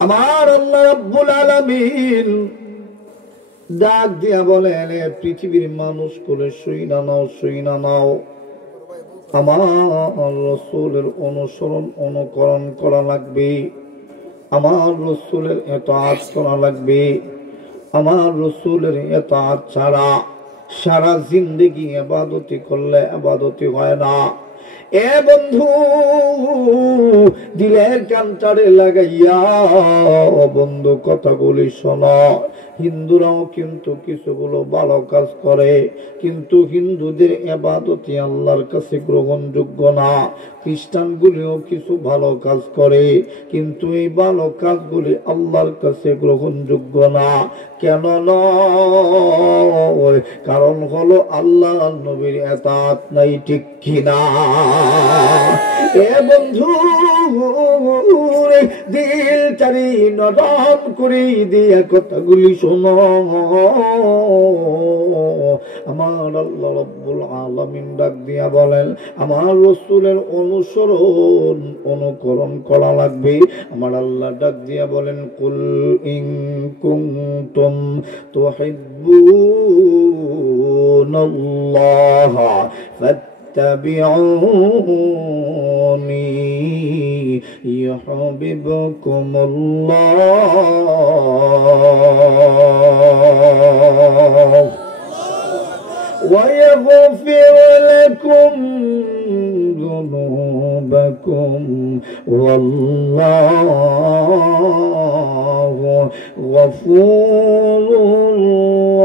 আমার আল্লাহ রাব্বুল আলামিন ডাক দিয়া বলেন, পৃথিবীর মানুষ করে শুইনা নাও, আমার রাসূলের অনুসরণ অনুকরণ করা লাগবে, আমার রাসূলের ইতাআত করা লাগবে। আমার রাসূলের ইতাআত ছাড়া সারা জিন্দেগি ইবাদতি করলে ইবাদতি হয় না। এ বন্ধু, দিলের কানটারে লাগাইয়া বন্ধু কথাগুলি শোনো। হিন্দুরাও কিন্তু কিছুগুলো ভালো কাজ করে, কিন্তু হিন্দুদের ইবাদতি আল্লাহর কাছে গ্রহণযোগ্য না। খ্রিস্টানগুলিও কিছু ভালো কাজ করে, কিন্তু এই ভালো কাজগুলি আল্লাহর কাছে গ্রহণযোগ্য না। কেন নয়? কারণ হলো আল্লাহ নবীর ইতাআত নাই, ঠিক কিনা? এ বন্ধু, দিল চারি নরম করে দিয়ে কথাগুলি শোনো। আমার আল্লাহ রাব্বুল আলামিন ডাক দিয়া বলেন, আমার রাসূলের অনুসরণ অনুকরণ করা লাগবে। আমার আল্লাহ ডাক দিয়া বলেন, কুল ইন কুনতুম তুহিব্বুনাল্লাহ ফাত্তাবিউনি ইউহিব্বুকুমুল্লাহ ويغفر لكم ذنوبكم والله غفور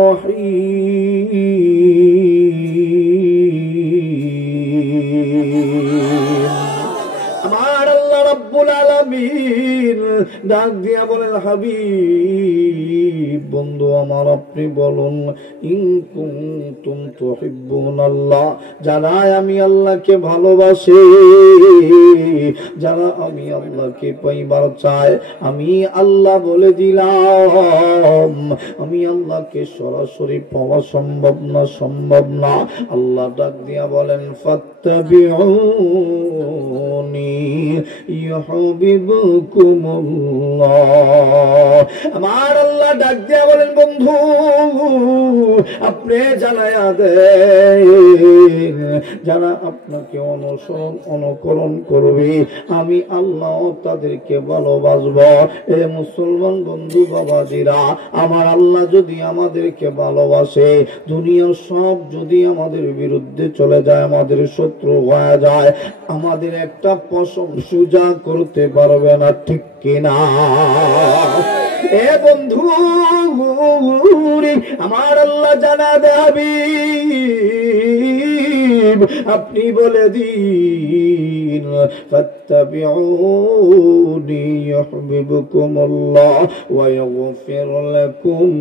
رحيم। আমার আল্লাহ রাব্বুল আলামিন ডাক দিয়া বলেন, হাবিব বন্ধু আমার, আপনি বলুন, ইন কুনতুম তুহিব্বুনাল্লাহ, যারা আমি আল্লাহকে ভালোবাসি, যারা আমি আল্লাহকে পাইবার চাই, আমি আল্লাহ বলে দিলাম, আমি আল্লাহকে সরাসরি পাওয়া সম্ভব না। আল্লাহ ডাক দিয়া বলেন, ফাত্তাবিউনি ইউহিব্বুকুমুল্লাহ। আমার আল্লাহ ডাক দিয়া বলেন, বন্ধু আপনি জানায়া দেন, যারা আপনাকে অনুসরণ অনুকরণ করবে আমি আল্লাহ তাদেরকে ভালোবাসব। এ মুসলমান বন্ধু বাবাজিরা, আমার আল্লাহ যদি আমাদেরকে ভালোবাসে, দুনিয়ার সব যদি আমাদের বিরুদ্ধে চলে যায়, আমাদের শত্রু হয়ে যায়, আমাদের একটা পশম সোজা করতে পারবে না, ঠিক কিনা? এ বন্ধু, আমার আল্লাহ জানা দেবী, আপনি বলে দিন, ফাত্তাবিউনি ইউহিব্বুকুমুল্লাহ ওয়া ইয়াগফির লাকুম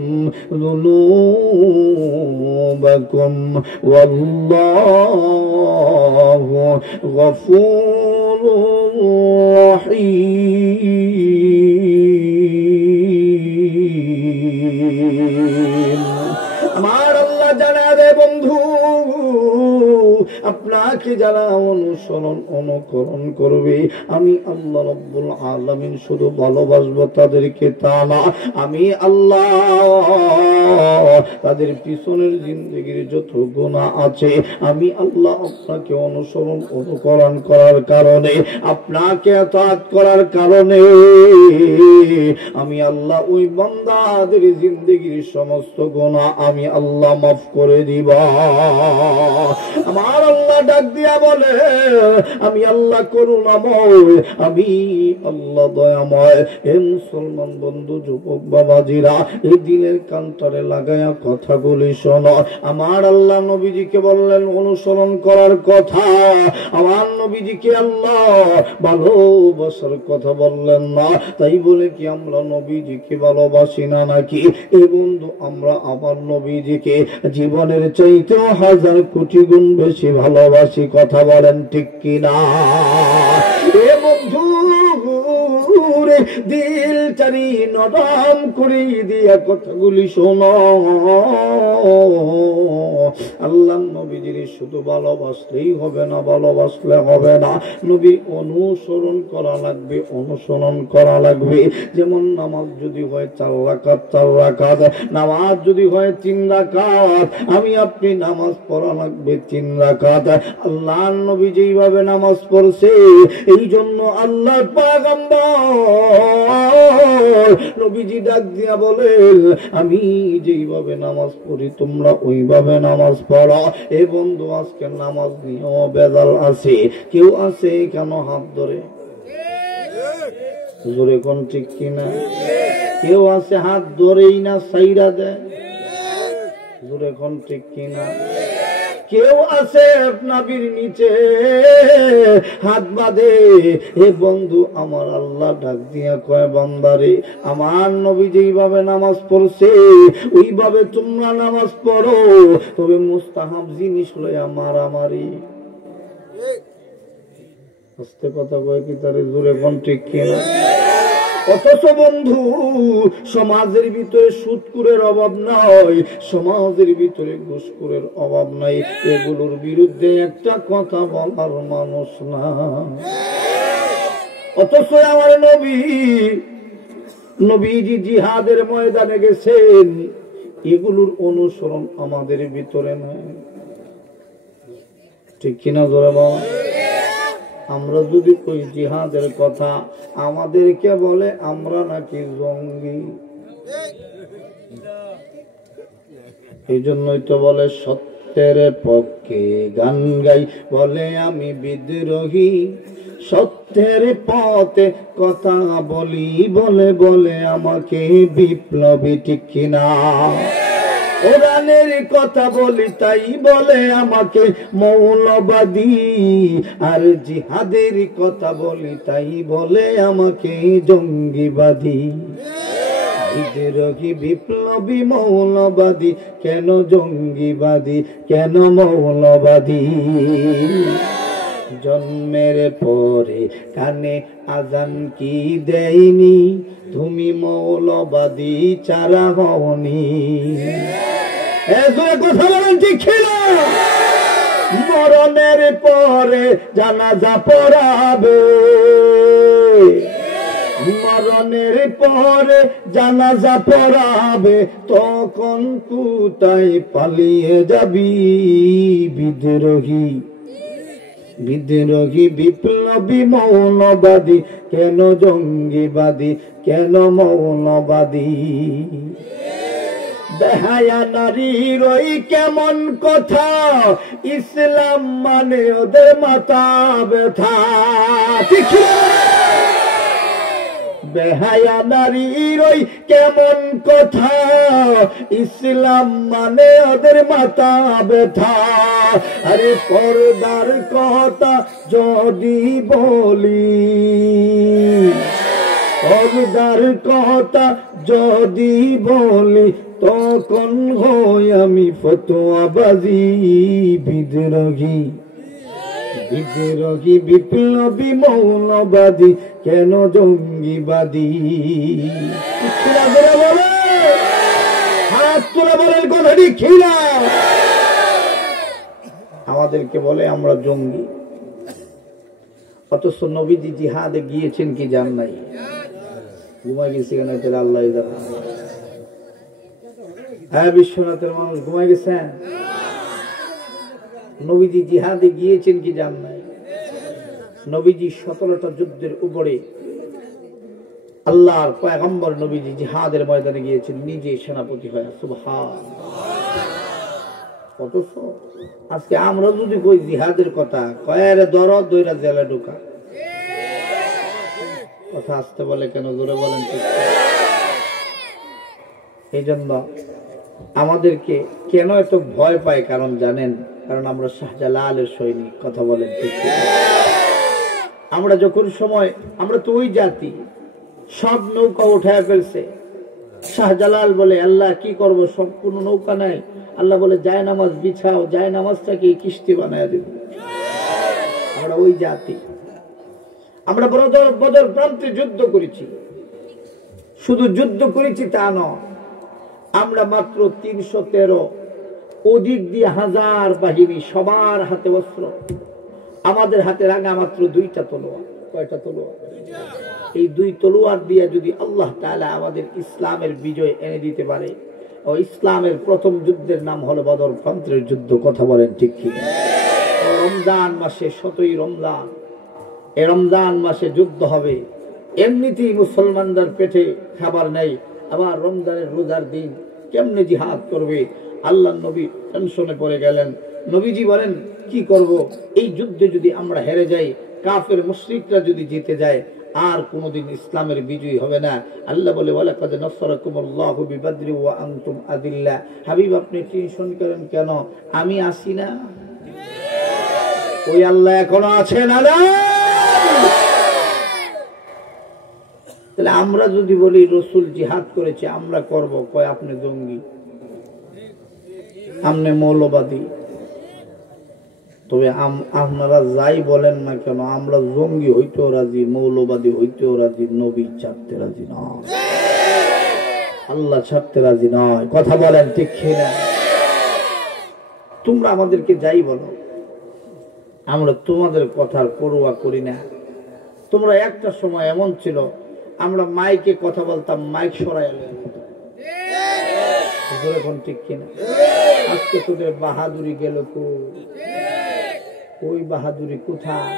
যুনুবাকুম ওয়াল্লাহু গফুরুর রহিম। আমার আল্লাহ জানা দে বন্ধু, আপনাকে যারা অনুসরণ অনুকরণ করবে আমি আল্লাহ রাব্বুল আলামিন শুধু ভালোবাসবো তাদেরকে, তা না, আমি আল্লাহ তাদের পিছনের জিন্দেগির যত গুনাহ আছে আমি আল্লাহ আপনাকে অনুসরণ অনুকরণ করার কারণে, আপনাকে ইতাআত করার কারণে আমি আল্লাহ ওই বান্দাদের জিন্দেগির সমস্ত গুনাহ আমি আল্লাহ মাফ করে দিব। আমার আল্লাহ ডাক দিয়া বলে, আমি আল্লাহ করুণাময়, আমি আল্লাহ দয়াময়। হে মুসলমান বন্ধু যুবক বাবাজিরা, এই দিলের কান্তরে লাগায়া কথাগুলি শোনো। আমার আল্লাহ নবীজিকে বললেন অনুসরণ করার কথা, আমার নবীজিকে আল্লাহ ভালোবাসার কথা বললেন না। তাই বলে কি আমরা নবীজিকে ভালোবাসি না নাকি? এই বন্ধু, আমরা আমার নবীজিকে জীবনের চাইতেও হাজার কোটি গুণ বেশি ভালোবাসি, কথা বলেন ঠিক কিনা? এ বন্ধু, দিলটারি নরম করে দিয়া কথাগুলি শোনো। আল্লাহ নবীজির শুধু ভালোবাসলেই হবে না, ভালোবাসলে হবে না, নবী অনুসরণ করা লাগবে, অনুসরণ করা লাগবে। যেমন নামাজ যদি হয় 4 রাকাত 4 রাকাত, নামাজ যদি হয় 3 রাকাত, আমি আপনি নামাজ পড়া লাগবে 3 রাকাত। আল্লাহ নবী যেইভাবে নামাজ পড়ছে, এই জন্য আল্লাহর পয়গম্বর নবীজি ডাক দিয়া বলেন, আমি যেইভাবে নামাজ পড়ি তোমরা ওইভাবে নামাজ পড়ো। এ বন্ধু, আজকে নামাজ নিয়েও বেজাল আছে। কেউ আছে কেন হাত ধরে? জোরে কোন ঠিক কিনা? কেউ আছে হাত ধরেই না, সাইরা দেয়। জোরে কোন ঠিক কিনা? কেউ আছে নাভির নিচে হাত বাঁধে। হে বন্ধু, আমার আল্লাহ ডাক দিয়া কয়, বান্দারে, আমার নবী যেইভাবে নামাজ পড়ছে ওইভাবে তোমরা নামাজ পড়ো। তবে মুস্তাহাব জিনিস লইয়া মারামারি, আস্তে কথা কয় কি তারে? জোরে কোন ঠিক কিনা? অথচ বন্ধু, সমাজের ভিতরে সুদখোরের অভাব নাই, সমাজের ভিতরে ঘুষখোরের অভাব নাই। এগুলোর বিরুদ্ধে একটা কথা বলার মানুষ না। অথচ আমার নবীজি জিহাদের ময়দানে গেছেন, এগুলোর অনুসরণ আমাদের ভিতরে নাই। ঠিক কিনা জোরে বাবা? আমরা যদি কই জিহাদের কথা, আমাদেরকে বলে আমরা নাকি জঙ্গি। এই জন্যই তো বলে সত্যের পক্ষে গান গাই, বলে আমি বিদ্রোহী। সত্যের পথে কথা বলি, বলে বলে আমাকে বিপ্লবী। ঠিক কিনা? কোরআনের কথা বলি, তাই বলে আমাকে মৌলবাদী। আর জিহাদের কথা বলি, তাই বলে আমাকে জঙ্গিবাদী। বিদ্রোহী, বিপ্লবী, মৌলবাদী, কেন জঙ্গিবাদী, কেন মৌলবাদী? জন্মের পরে কানে আজান কি দেয়নি, তুমি মৌলবাদী চারা হওনি। কথা বলেন ঠিক না? মরণের পরে জানাজা পড়াবে, মরণের পরে জানাজা পড়াবে, তখন কোথায় পালিয়ে যাবি? বিদ্রোহী, বিদ্রোহী, বিপ্লবী, মৌলবাদী, কেন জঙ্গিবাদী, কেন মৌলবাদী? বেহায়া নারীর ওই কেমন কথা, ইসলাম মানে ওদের মাথা ব্যথা। বেহায়া নারীর ওই কেমন কথা, ইসলাম মানে ওদের মাথা ব্যথা। আরে পর্দার কথা যদি বলি, পর্দার কথা যদি বলি, তখন হই আমি ফতোয়াবাজি। বিদ্রোহী, বিদ্রোহী, বিপ্লবী, মৌলবাদী, কেন জঙ্গিবাদী? হাত তুলে বলেন কথাটি খিলা। আমাদেরকে বলে আমরা জঙ্গি, অথচ নবীজি জিহাদে গিয়েছেন কি যান নাই? ঘুমাই গেছি কেন? আল্লাহ জানে। হ্যাঁ, বিশ্বনাথের মানুষ ঘুমাই গেছেন? নবীজি জিহাদে গিয়েছেন কি যান নাই? নবীজি 17টা যুদ্ধের উপরে আল্লাহর পয়গম্বর নবীজি জিহাদের ময়দানে গিয়েছেন, নিজে সেনাপতি হয়ে। সুবহানাল্লাহ। অথচ আজকে আমরা যদি কই জিহাদের কথা, কয়েরে দরদ দইরা জেলে ঢোকা। কথা আসতে বলে কেন? জোরে বলেন। এই জন্য আমাদেরকে কেন এত ভয় পায়? কারণ জানেন, কারণ আমরা শাহজালালের সৈনিক। কথা বলেন ঠিক? আমরা যখন সময়, আমরা তো ওই জাতি, সব নৌকা উঠায় ফেলছে। শাহজালাল বলে, আল্লাহ কি করব, সব কোন নৌকা নাই। আল্লাহ বলে, যায় নামাজ বিছাও, যায় নামাজটাকে কিস্তি বানায় দেব। আমরা ওই জাতি। আমরা বদর প্রান্তে যুদ্ধ করেছি, শুধু যুদ্ধ করেছি তা নয়, আমরা মাত্র 313, অধিক দিয়ে 1000 বাহিনী, সবার হাতে অস্ত্র, আমাদের হাতে রাঙা মাত্র 2টা তলোয়ার। কয়টা তলোয়ার? এই 2 তলোয়ার দিয়ে যদি আল্লাহ তাআলা আমাদের ইসলামের বিজয় এনে দিতে পারে, ও ইসলামের প্রথম যুদ্ধের নাম হলো বদর প্রান্তের যুদ্ধ। কথা বলেন ঠিক কি? রমজান মাসে 7ই রমজান, এই রমজান মাসে যুদ্ধ হবে। এমনিতেই মুসলমানদের পেটে খাবার নেই, আবার রমজানের রোজার দিন কেমনে জিহাদ করবে? আল্লাহ নবী টেনশনে পড়ে গেলেন। নবীজি বলেন, কি করব? এই যুদ্ধে যদি আমরা হেরে যাই, কাফের মুশরিকরা যদি জিতে যায়, আর কোনদিন ইসলামের বিজয় হবে না। আল্লাহ বলে, ওয়ালাকাদ নাসরাকুমুল্লাহু বিবাদরি ওয়া আনতুম আদিল্লা। হাবিব, আপনি টেনশন করেন কেন? আমি আসি না? ওই আল্লাহ এখনো আছেন। তাহলে আমরা যদি বলি রাসূল জিহাদ করেছে, আমরা করব, কয় আপনি জঙ্গি, আপনি মৌলবাদী। তবে আপনারা যাই বলেন না কেন, আমরা জঙ্গি হইতেও রাজি, মৌলবাদী হইতেও রাজি, নবী ছাড়তে রাজি নয়, আল্লাহ ছাড়তে রাজি নয়। কথা বলেন ঠিক কিনা? তোমরা আমাদেরকে যাই বলো, আমরা তোমাদের কথার পরোয়া করি না। তোমরা একটা সময় এমন ছিল, আমরা মাইকে কথা বলতাম, মাইক সরাই এখন ঠিক কিনা? আজকে তোদের বাহাদুরি গেল, ওই বাহাদুরি কোথায়?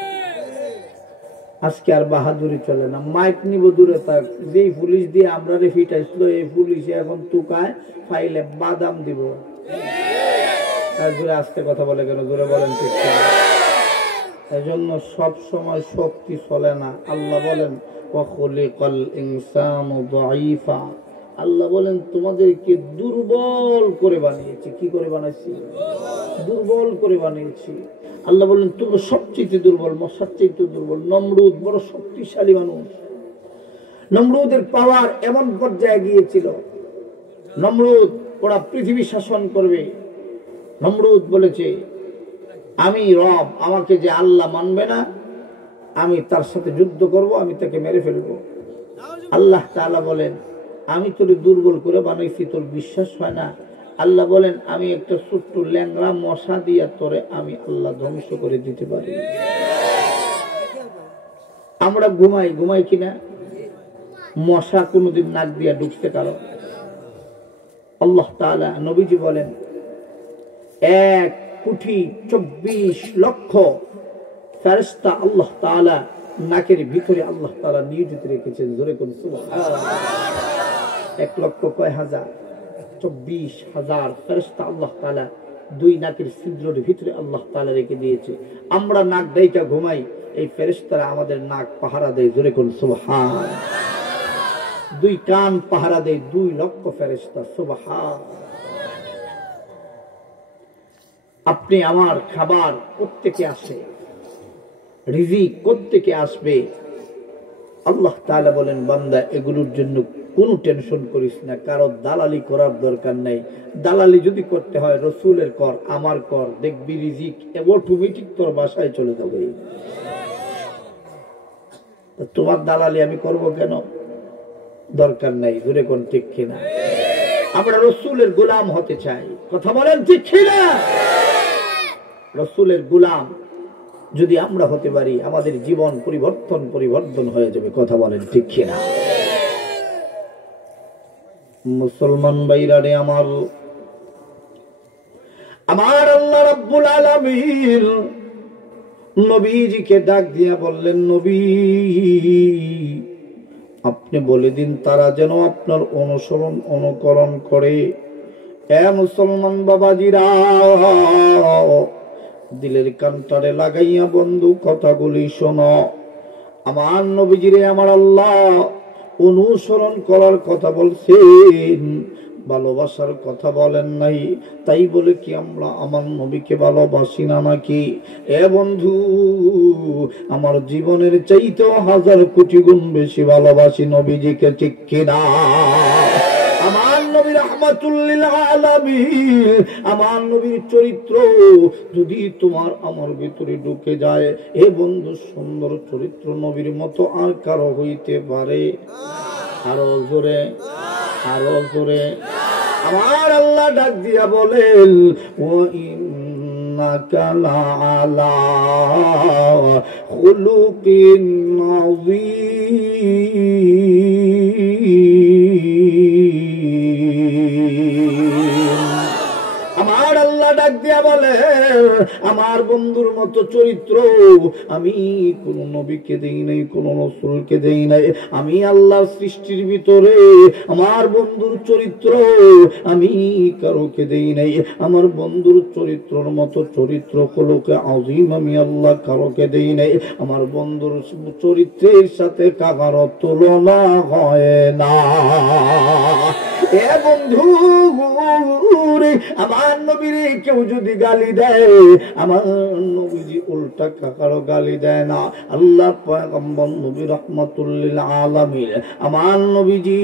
আজকে আর বাহাদুরি চলে না। মাইক নিব দূরে থাক, যেই পুলিশ দিয়ে আমরা রে ফিটাইছিল, এই পুলিশে এখন তুকায় ফাইলে বাদাম দিব। জোরে আজকে কথা বলে কেন? জোরে বলেন ঠিক কিনা? এই জন্য সব সময় শক্তি চলে না। আল্লাহ বলেন, ওয়াখুলিকাল ইনসানু দাঈফা। আল্লাহ বলেন, তোমাদেরকে দুর্বল করে বানিয়েছি। কি করে বানাইছি? দুর্বল করে বানিয়েছি। আল্লাহ বলেন, তোমরা সবচেয়ে দুর্বল, সবচেয়ে দুর্বল। নমরুদ বড় শক্তিশালী মানুষ। নমরুদের পাওয়ার এমন পর্যায়ে গিয়েছিল, নমরুদ ওরা পৃথিবী শাসন করবে। নমরুদ বলেছে, আমি রব, আমাকে যে আল্লাহ মানবে না, আমি তার সাথে যুদ্ধ করব, আমি তাকে মেরে ফেলবো। আল্লাহ তাআলা বলেন, আমি তোরে দুর্বল করে বানাইছি, তোর বিশ্বাস হয় না? আল্লাহ বলেন, আমি একটা ছোট্ট ল্যাংড়া মশা দিয়া তোরে আমি আল্লাহ ধ্বংস করে দিতে পারি। আমরা ঘুমাই কিনা? মশা কোনদিন নাক দিয়া ঢুকতে কারো? আল্লাহ তাআলা, নবীজি বলেন, 1,24,00,000 ফেরেশতা আল্লাহ তাআলা নাকের ভিতরে আল্লাহ তাআলা নিয়োজিত রেখেছেন। জোরে কোন সুবহানাল্লাহ। 1,00,000 কয় হাজার? 24,000 ফেরেশতা আল্লাহ তাআলা 2 নাকের ছিদ্রের ভিতরে আল্লাহ তাআলা রেখে দিয়েছে। আমরা নাক ডাইকা ঘুমাই, এই ফেরেশতারা আমাদের নাক পাহারা দেয়। জোরে কোন সুবহান। 2 কান পাহারা দেয় 2 লক্ষ ফেরেশতা। সুবহান। আপনি আমার খাবার কোত্থেকে আসে, রিজিক কোত্থেকে আসবে? আল্লাহ তাআলা বলেন, বান্দা এগুলোর জন্য কোনো টেনশন করিস না, কারো দালালি করার দরকার নেই। দালালি যদি করতে হয়, রাসূলের কর, আমার কর, দেখবি রিজিক অটোমেটিক তোর বাসায় চলে যাবে। তোমার দালালি আমি করব কেন? দরকার নাই। জোরে কোন ঠিক কিনা? আমরা রাসূলের গোলাম হতে চাই। কথা বলেন ঠিক কিনা? রাসূলের গোলাম যদি আমরা হতে পারি, আমাদের জীবন পরিবর্তন হয়ে যাবে। কথা বলেন ঠিক কিনা? মুসলমান ভাইরা রে আমার, আল্লাহ রাব্বুল আলামিন নবীজিকে ডাক দিয়া বললেন, নবী আপনি বলে দিন তারা যেন আপনার অনুসরণ অনুকরণ করে। এ মুসলমান বাবাজিরা, দিলের কানটারে লাগাইয়া বন্ধু কথাগুলি শোনো। আমার নবীজিরে আমার আল্লাহ অনুসরণ করার কথা বলছেন, ভালোবাসার কথা বলেন নাই। তাই বলে কি আমরা আমার নবীকে ভালোবাসি না নাকি? এ বন্ধু, আমার জীবনের চাইতেও 1000 কোটি গুণ বেশি ভালোবাসি নবীজিকে। ঠিক কিনা? আমার নবী রাহমাতুল লিল আলামিন, আমার নবীর চরিত্র যদি তোমার আমার ভিতরে ঢুকে যায়, এ বন্ধু সুন্দর চরিত্র নবীর মতো আর কারো হইতে পারে? আরো জোরে, আরো জোরে। আমার আল্লাহ ডাক দিয়া বলেন ওয়া ইন্নাকা লাআলা খুলুকিন আযীম। আমার আল্লাহ ডাক দিয়া বলে আমার বন্ধুর মতো চরিত্র আমি কোন নবীকে দেই নাই, কোন রাসূলকে দেই নাই। আমি আল্লাহর সৃষ্টির ভিতরে আমার বন্ধুর চরিত্র আমি কারোকে দেই নাই। আমার বন্ধুর চরিত্রের মতো চরিত্র খুলুকে আযীম আমি আল্লাহ কারোকে দেই নাই। আমার বন্ধুর চরিত্রের সাথে কারো তুলনা হয় না। এ বন্ধু আমার নবীরে কেউ যদি গালি দেয়, আমার নবীজি উল্টা কাকারও গালি দেয় না। আল্লাহ পয়গম্বর নবী রাহমাতুল লিল আলামিন আমার নবীজি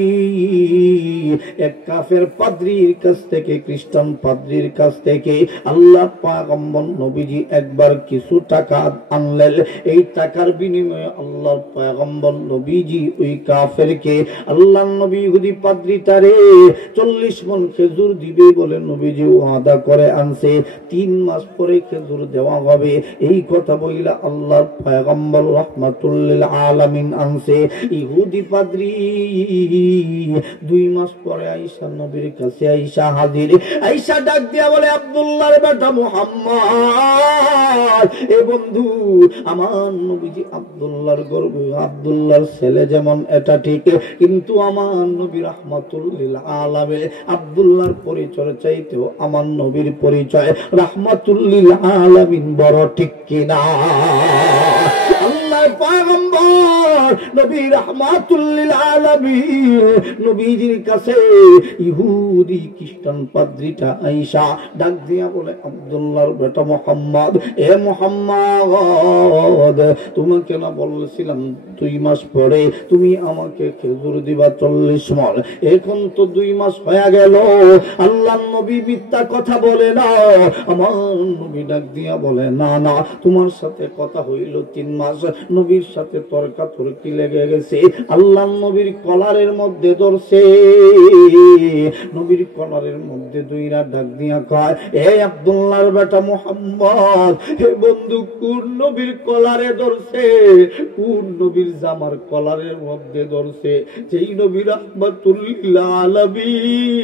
এক কাফের পাদ্রীর কাছ থেকে, খ্রিস্টান পাদ্রীর কাছ থেকে আল্লাহ পয়গম্বর নবীজি একবার কিছু টাকা আনলেন। এই টাকার বিনিময়ে আল্লাহর পয়গম্বর নবীজি ওই কাফেরকে আল্লাহর নবী ইহুদি পাদ্রীটারে 40 মণ খেজুর দিবে বলে নবীজি ওয়াদা করে আনছে। 3 মাস পরে খেজুর দেওয়া হবে এই কথা বইলা আল্লাহর পয়গম্বর রাহমাতুল লিল আলামিন আনছে। ইহুদি পাদ্রী 2 মাস পরে আয়েশা নবীর কাছে আয়েশা হাজির। আয়েশা ডাক দিয়া বলে আব্দুল্লাহর বেটা মুহাম্মদ, এ বন্ধু আমার নবীজি আব্দুল্লাহর গর্ভে আব্দুল্লাহর ছেলে যেমন এটা ঠিক, কিন্তু আমার নবী রাহমাতুল লিল আলামিন আব্দুল্লাহর পরিচয় চাইতেও আমার নবীর পরিচয় রাহমাতুল লিল আলামিন বড়, ঠিক কিনা? আল্লাহর পয়গম্বর নবী রাহমাতুল লিল আলামিন নবীজির কাছে ইহুদি খ্রিস্টান পাদ্রীটা আয়েশা ডাক দিয়া বলে আব্দুল্লাহর বেটা মুহাম্মদ, এ মুহাম্মদ তোমাকে না বলেছিলাম 2 মাস পরে তুমি আমাকে খেজুর দিবা 40 মণ, এখন তো 2 মাস হয়ে গেল। আল্লাহর নবী মিথ্যা কথা বলে না। আমার নবী ডাক দিয়া বলে না না, তোমার সাথে কথা হইল 3 মাস, নবীর সাথে তর্কাতর্কি লেগে গেছে। আল্লাহর নবীর কলারের মধ্যে ধরছে, নবীর কলারের মধ্যে দুইরা ডাক দিয়া কয়, এ আব্দুল্লাহর বেটা মুহাম্মদ, হে বন্ধু কোন নবীর কলারে ধরছে? কোন নবীর জামার কলারের মধ্যে ধরছে? যেই নবী রাহমাতুল লিল আলামিন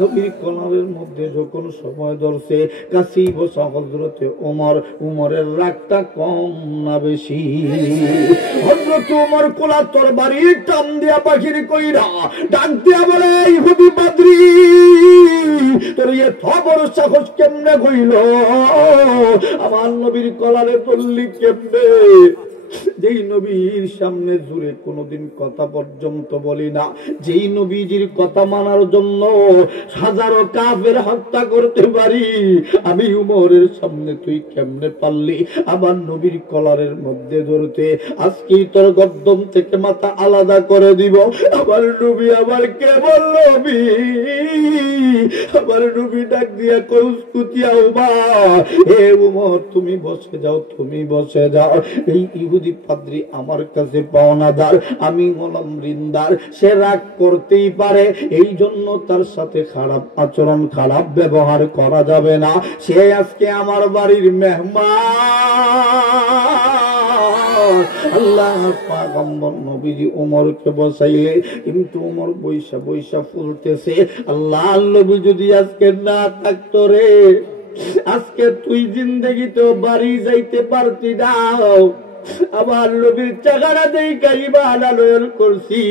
নবীর কলারের মধ্যে যখন সময় ধরছে, কাছে বসা হযরতে ওমর, উমরের রাগটা কম না বেশি? হযরত ওমর কোলা তরবারি টান দিয়া বাহির কইরা ডাক দিয়া বলে, ইহুদি পাদ্রী তোর এত বড় সাহস কেমনে হইল? আমার নবীর কলারে ধরলি কেমনে? যেই নবীর সামনে জুড়ে কোনোদিন কথা পর্যন্ত বলি না, যেই নবীজির কথা মানার জন্য হাজারো কাফের হত্যা করতে পারি, আমি উমরের সামনে তুই কেমনে পারলি আমার নবীর কলারের মধ্যে ধরতে? আজকেই তোর গর্দম থেকে মাথা আলাদা করে দিব। আমার নবী আমার কেবল নবী, আমার নবী ডাক দিয়া কৌস্কুতিয়া উমা, হে উমর তুমি বসে যাও, তুমি বসে যাও। এই ইহুদি পাদ্রী আমার কাছে পাওনাদার, আমি হলাম ঋণদার, সে রাগ করতেই পারে, এই জন্য তার সাথে খারাপ আচরণ, খারাপ ব্যবহার করা যাবে না। সে আজকে আমার বাড়ির মেহমান। আল্লাহ পয়গম্বর নবীজি ওমরকে বসাইলে, কিন্তু ওমর বৈশা বৈশা ফুলতেছে। আল্লাহ নবী যদি আজকে না থাকতো রে, আজকে তুই জিন্দেগিতেও বাড়ি যাইতে পারতি না। আমার নবীর চেহারা দেখে ঈমান আনয়ন করছি,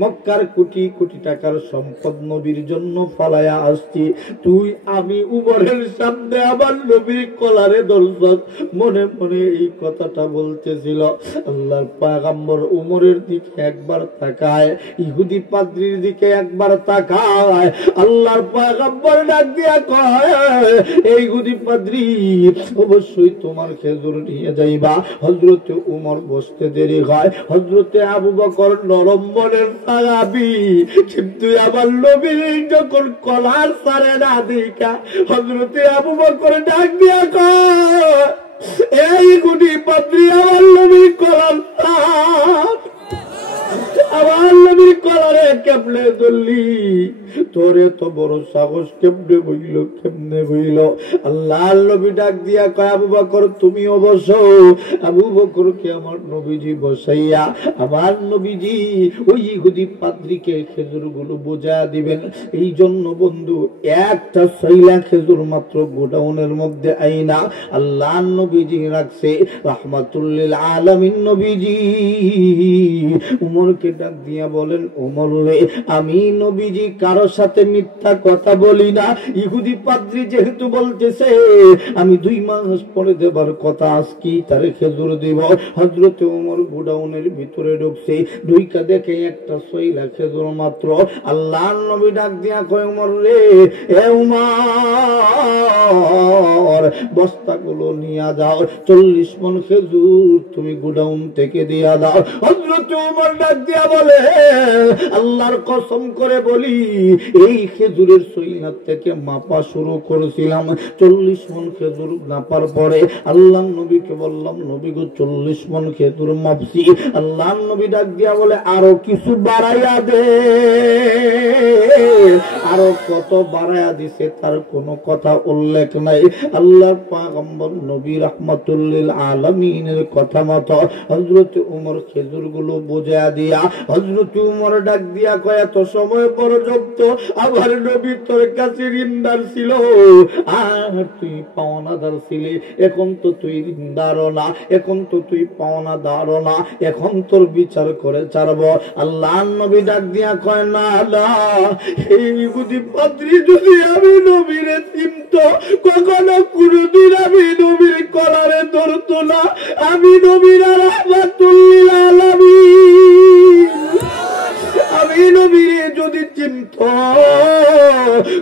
মক্কার কোটি কোটি টাকার সম্পদ নবীর জন্য ফালায়া আসছি। তুই আমি উমরের সামনে আমার নবীর কলারে ধরছস। মনে মনে এই কথাটা বলতেছিল। আল্লাহর পয়গম্বর উমরের দিকে একবার তাকায়, ইহুদি পাদ্রীর দিকে একবার তাকায়। আল্লাহর পয়গম্বর ডাক দিয়া কয়, এই ইহুদি পাদ্রী অবশ্যই তোমার খেজুর নিয়ে যাইবা। হযরতে উমর বসতে দেরি হয়, হযরতে আবু বকর নরম মনের সাহাবী, কিন্তু আমার নবীর যখন কলার ছাড়ে না দেখা হযরতে আবু বকর ডাক দিয়া কয়, এই ইহুদি পাদ্রী আমার নবীর কলার ছাড়। আমার নবীর কলারে কেমনে ধরলি? তোরে তো বড় সাহস কেমনে হইল? আল্লাহর নবী ডাক দিয়া কয়, আবু বকর তুমিও বসো। আবু বকরকে আমার নবীজি বসাইয়া আমার নবীজি ওই ইহুদি পাদ্রীকে খেজুরগুলো বোঝা দিবেন। এই জন্য বন্ধু একটা সইলা খেজুর মাত্র গোডাউনের মধ্যে আইনা আল্লাহর নবীজি রাখছে রাহমাতুল লিল আলামিন নবীজি। উমরকে ডাক দিয়া বলেন, উমর রে, আমি নবীজি কারো সাথে মিথ্যা কথা বলি না। ইহুদি পাদ্রী যেহেতু বলতেছে আমি 2 মাস পরে দেবার কথা, আজকে তার খেজুর দিব। হযরত ওমর গোডাউনের ভিতরে ঢুকছে, ঢুইকা দেখে একটা সইলা খেজুর মাত্র। আল্লাহর নবী ডাক দিয়া কয়, উমর রে, এ উমর, বস্তাগুলো নিয়ে যাও, 40 মণ খেজুর তুমি গোডাউন থেকে দিয়া দাও। হযরত ওমর ডাক দিয়া বলে, আল্লাহর কসম করে বলি, এই খেজুরের সইনা থেকে মাপা শুরু করেছিলাম, 40 মণ খেজুর নাপার পরে আল্লাহর নবীকে বললাম, নবী গো 40 মণ খেজুর মাপছি। আল্লাহর নবী ডাক দিয়া বলে, আরো কিছু বাড়াইয়া দে। আরো কত বাড়াইয়া দিছে তার কোনো কথা উল্লেখ নাই। আল্লাহর পয়গম্বর নবী রাহমাতুল লিল আলামিনের কথা মতো হযরত ওমর খেজুরগুলো বোঝা দিয়া হযরত ওমর ডাক দিয়া কয়, এত সময় পর্যন্ত আমার নবী তোর কাছে ঋণদার ছিল, আর তুই পাওনাদার ছিলি। এখন তো তুই ঋণদার না, এখন তো তুই পাওনাদার না, এখন তোর বিচার করে ছাড়ব। আল্লাহর নবী ডাক দিয়া কয়, না না, এই ইহুদি পাদ্রী যদি আমি নবীরে চিনতো, কখনো কোনদিন আমি নবীর কলারে ধরতো না। আমি নবীর রাহমাতুল লিল আলামিন, আমি নবীরে যদি চিনত,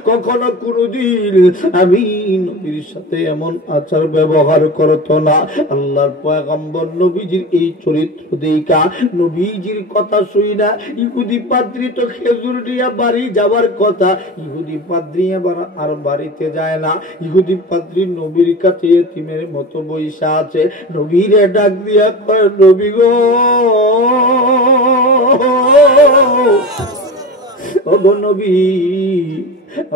কখনো কোনদিন আমি নবীর সাথে এমন আচার ব্যবহার করত না। আল্লাহর পয়গম্বর নবীজির এই চরিত্র দেখা, নবীজির কথা শুই না, ইহুদি পাদ্রী তো খেজুর দিয়া বাড়ি যাবার কথা, ইহুদি পাদ্রী আবার আর বাড়িতে যায় না। ইহুদি পাদ্রী নবীর কাছে এতিমের মতো বইসা আছে। নবীরে ডাক দিয়া কয়, নবী গো, ওগো নবী,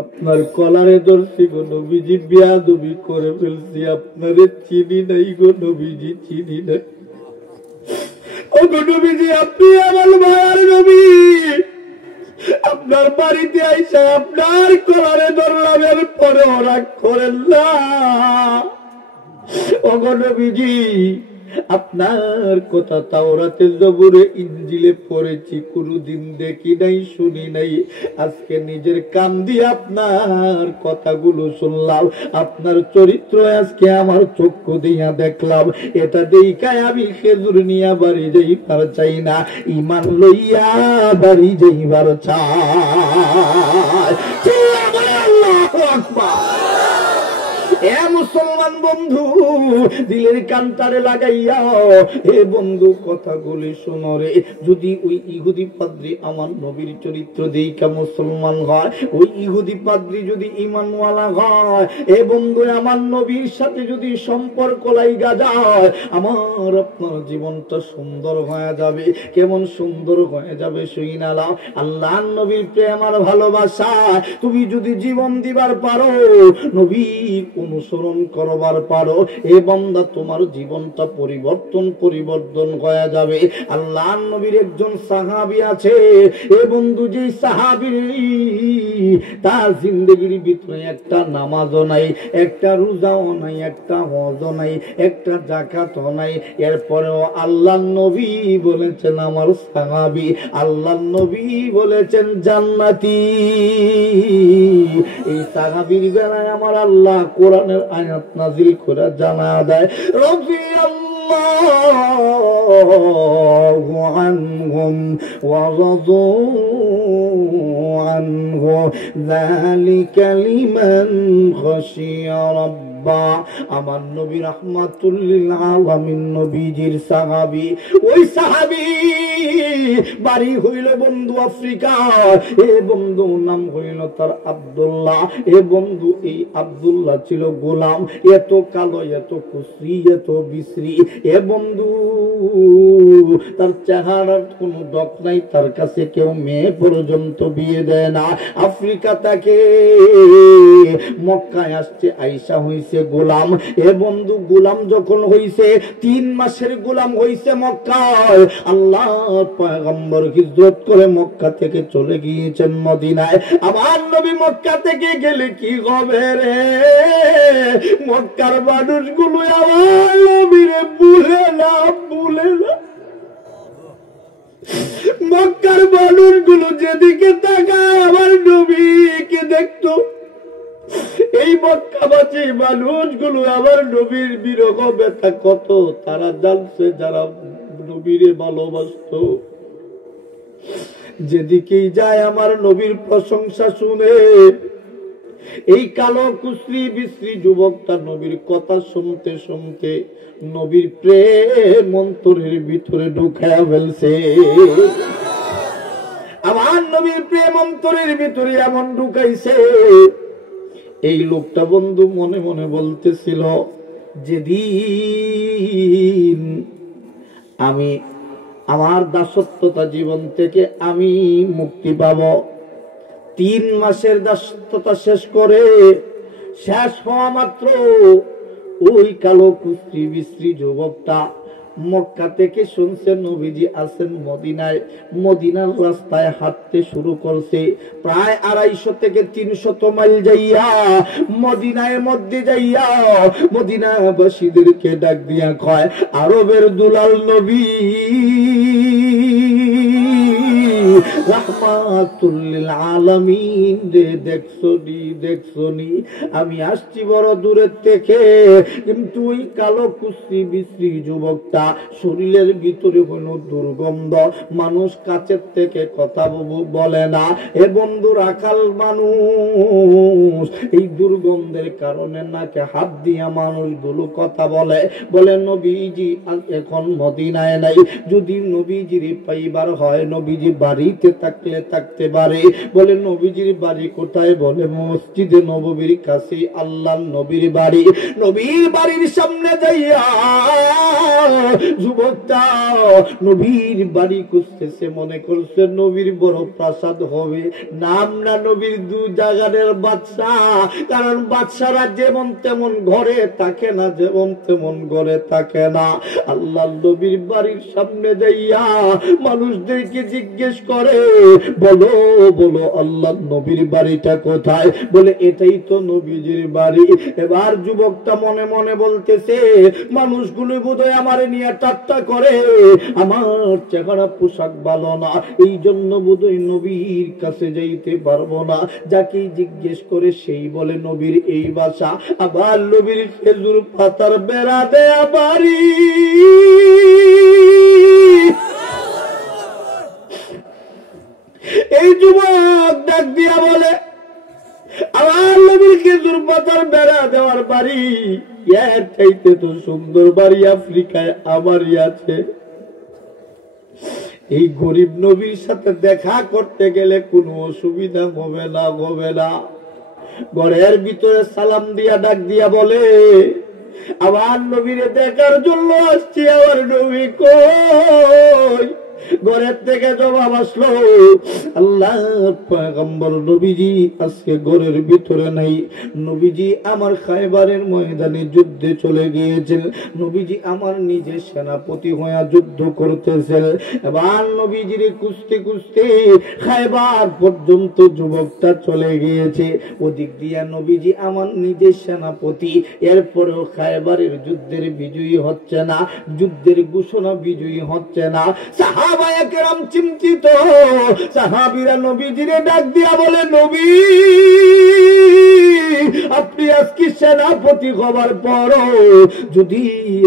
আপনার কলারে ধরছি গো নবীজি, বেয়াদবি করে ফেলছি, আপনারে চিনি নাই গো নবীজি, চিনি নাই। ওগো নবীজি, আপনি আমার ভাইয়ার নবী, আপনার বাড়িতে আইসা আপনার কলারে ধরলাম, এর পরে রাগ করেন না। ওগো নবীজি, আপনার কথা তাওরাতে, জবুরে, ইনজিলে পড়েছি, কোনদিন দেখি নাই, শুনি নাই। আজকে নিজের কান দিয়ে আপনার কথাগুলো শুনলাম, আপনার চরিত্র আজকে আমার চক্ষু দিয়া দেখলাম। এটা দেখায় আমি খেজুর নিয়ে বাড়ি যাইবার চাই না, ইমান লইয়া বাড়ি যাইবার চাই। আল্লাহু আকবার। এ মুসলমান বন্ধু, দিলের কান্তারে লাগাইয়া হে বন্ধু কথাগুলি শোনো রে। যদি ওই ইহুদি পাদ্রী আমার নবীর চরিত্র দেখা মুসলমান হয়, ওই ইহুদি পাদ্রী যদি ঈমানওয়ালা হয়, এ বন্ধু আমার নবীর সাথে যদি সম্পর্ক লাইগা যায়, আমার আপনার জীবনটা সুন্দর হয়ে যাবে। কেমন সুন্দর হয়ে যাবে শুইনালাম। আল্লাহর নবীর প্রেম আর ভালোবাসা তুমি যদি জীবন দিবার পারো, নবীর অনুসরণ করবার পারো, এ বান্দা তোমার জীবনটা পরিবর্তন হয়ে যাবে। আল্লাহর নবীর একজন সাহাবী আছে, এ বন্ধু, যে সাহাবী তার জিন্দেগির ভিতরে একটা নামাজও নাই, একটা রোজাও নাই, একটা হজও নাই, একটা যাকাতও নাই। এরপরেও আল্লাহর নবী বলেছেন আমার সাহাবী, আল্লাহর নবী বলেছেন জান্নাতি। এই সাহাবীর বেলায় আমার আল্লাহ কোরআনের আয়াত নাযিল করে জানা দেয়, রাদিয়াল্লাহু আনহুম ওয়া রাদু আনহু যালিকা লিমান খাশিয়া রাব্বা। আমার নবী রাহমাতুল লিল আলামিন নবীজির সাহাবী, ওই সাহাবী বাড়ি হইল বন্ধু আফ্রিকা। এ বন্ধু নাম হইল তার আব্দুল্লাহ। এ বন্ধু এই আব্দুল্লাহ ছিল গোলাম, এত কালো, এত কুশ্রী, এত বিশ্রী। এ বন্ধু তার চেহারার কোনো ডক নাই, তার কাছে কেউ মেয়ে পর্যন্ত বিয়ে দেয় না। আফ্রিকা তাকে মক্কায় আসছে, আইসা হইছে গোলাম। এ বন্ধু গোলাম যখন হইছে, 3 মাসের গোলাম হইছে মক্কায়। আল্লাহর পয়গম্বর হিজরত করে মক্কা থেকে চলে গিয়েছেন মদিনায়। আমার নবী মক্কা থেকে গেলে কি হবে রে? মক্কার মানুষগুলো আমার নবীরে ভুলে না, ভুলে না। মক্কার মানুষগুলো যেদিকে তাকায় আমার নবীকে দেখতো। এই মক্কাবাসী মানুষগুলো আমার নবীর বিরহ ব্যথা কত তারা জানছে, যারা নবীরে ভালোবাসতো। যেদিকেই যায় আমার নবীর প্রশংসা শুনে এই কালো কুশ্রী বিশ্রী যুবকটা নবীর কথা শুনতে শুনতে নবীর প্রেম অন্তরের ভিতরে ঢুকায়া ফেলছে। আমার নবীর প্রেম অন্তরের ভিতরে এমন ঢুকাইছে, এই লোকটা বন্ধু মনে মনে বলতেছিল, যেদিন আমি আমার দাসত্বতা জীবন থেকে আমি মুক্তি পাব, 3 মাসের দাসত্বতা শেষ করে শেষ হওয়া মাত্র ওই কালো কুশ্রী বিশ্রী যুবকটা মক্কা থেকে শুনছে নবীজি আছেন মদিনায়। মদিনার রাস্তায় হাঁটতে শুরু করছে, প্রায় 250 থেকে 300 মাইল যাইয়া মদিনায় মধ্যে যাইয়া মদিনাবাসীদেরকে ডাক দিয়া কয়, আরবের দুলাল নবী রাহমাতুল লিল আলামিন রে, দেখছনি আমি আসছি বড় দূরের থেকে, কিন্তু ওই কালো কুশ্রী বিশ্রী যুবকটা শরীরের ভিতরে কোনো দুর্গন্ধ, মানুষ কাছের থেকে কথা বলে না। এ বন্ধু রাখাল মানুষ, এই দুর্গন্ধের কারণে নাকে হাত দিয়া মানুষগুলো কথা বলে, বলে নবীজি এখন মদিনায় নাই, যদি নবীজির পাইবার হয় নবীজি বাড়িতে থাকলে থাকতে পারে। বলে নবীজির বাড়ি কোথায়? বলে মসজিদে নববীর কাছে আল্লাহর নবীর বাড়ি। নবীর বাড়ির সামনে যাইয়া যুবকটা নবীর বাড়ি খুঁজতেছে, মনে করছে নবীর বড় প্রাসাদ হবে, নাম না নবীর 2 জায়গার বাদশা। কারণ বাদশারা যেমন তেমন ঘরে থাকে না, যেমন তেমন ঘরে থাকে না। আল্লাহর নবীর বাড়ির সামনে যাইয়া মানুষদেরকে জিজ্ঞেস করে, বলো বলো আল্লাহর নবীর বাড়িটা কোথায়? বলে এটাই তো নবীজির বাড়ি। এবার যুবকটা মনে মনে বলতেছে, মানুষগুলো বোধহয় আমার নিয়ে ঠাট্টা করে, আমার চেহারা পোশাক ভালো না, এই জন্য বোধহয় নবীর কাছে যাইতে পারবো না। যাকে জিজ্ঞেস করে সেই বলে নবীর এই বাসা। আবার নবীর খেজুর পাতার বেড়া দেয়া বাড়ি। এই যুবক ডাক দিয়া বলে, আমার নবীর খেজুর পাতার বেড়া দেওয়ার বাড়ি, এর চাইতে তো সুন্দর বাড়ি আফ্রিকায় আমারই আছে। এই গরিব নবীর সাথে দেখা করতে গেলে কোনো অসুবিধা হবে না, হবে না। ঘরের ভিতরে সালাম দিয়া ডাক দিয়া বলে, আমার নবীরে দেখার জন্য আসছি, আমার নবী কই? ঘরের থেকে জবাব আসলো, আল্লাহর পয়গম্বর নবীজি আজকে ঘরের ভিতরে নাই। নবীজি আমার খায়বারের ময়দানে যুদ্ধে চলে গিয়েছেন, নবীজি আমার নিজের সেনাপতি হয়ে যুদ্ধ করতেছেন। এবার নবীজির কুস্তে কুস্তে খায়বার পর্যন্ত যুবকটা চলে গিয়েছে, ওদিক দিয়া নবীজি আমার নিজের সেনাপতি। এরপরেও খায়বারের যুদ্ধের বিজয়ী হচ্ছে না, যুদ্ধের ঘোষণা বিজয়ী হচ্ছে না। সাহাবায়ে কেরাম চিন্তিত, সাহাবীরা নবীজিরে ডাক দিয়া বলে, নবী আপনি আজকে সেনাপতি হবার পর যদি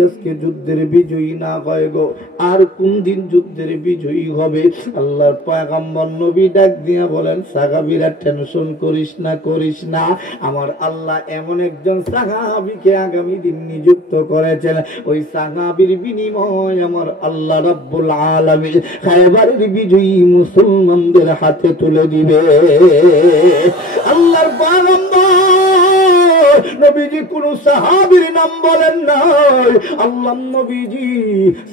আজকে যুদ্ধের বিজয়ী না হয় গো, আর কোন দিন যুদ্ধের বিজয়ী হবে? আল্লাহর পয়গম্বর নবী ডাক দিয়া বলেন, সাহাবীরা টেনশন করিস না, আমার আল্লাহ এমন একজন সাহাবীকে আগামী দিন নিযুক্ত করেছেন, ওই সাহাবীর বিনিময় আমার আল্লাহ রাব্বুল আলামিন খায়বারের বিজয়ী মুসলমানদের হাতে তুলে দিবে। আল্লাহর পয়গম্বর নবীজি কোন সাহাবীর নাম বলেন নাই। আল্লাহ নবীজি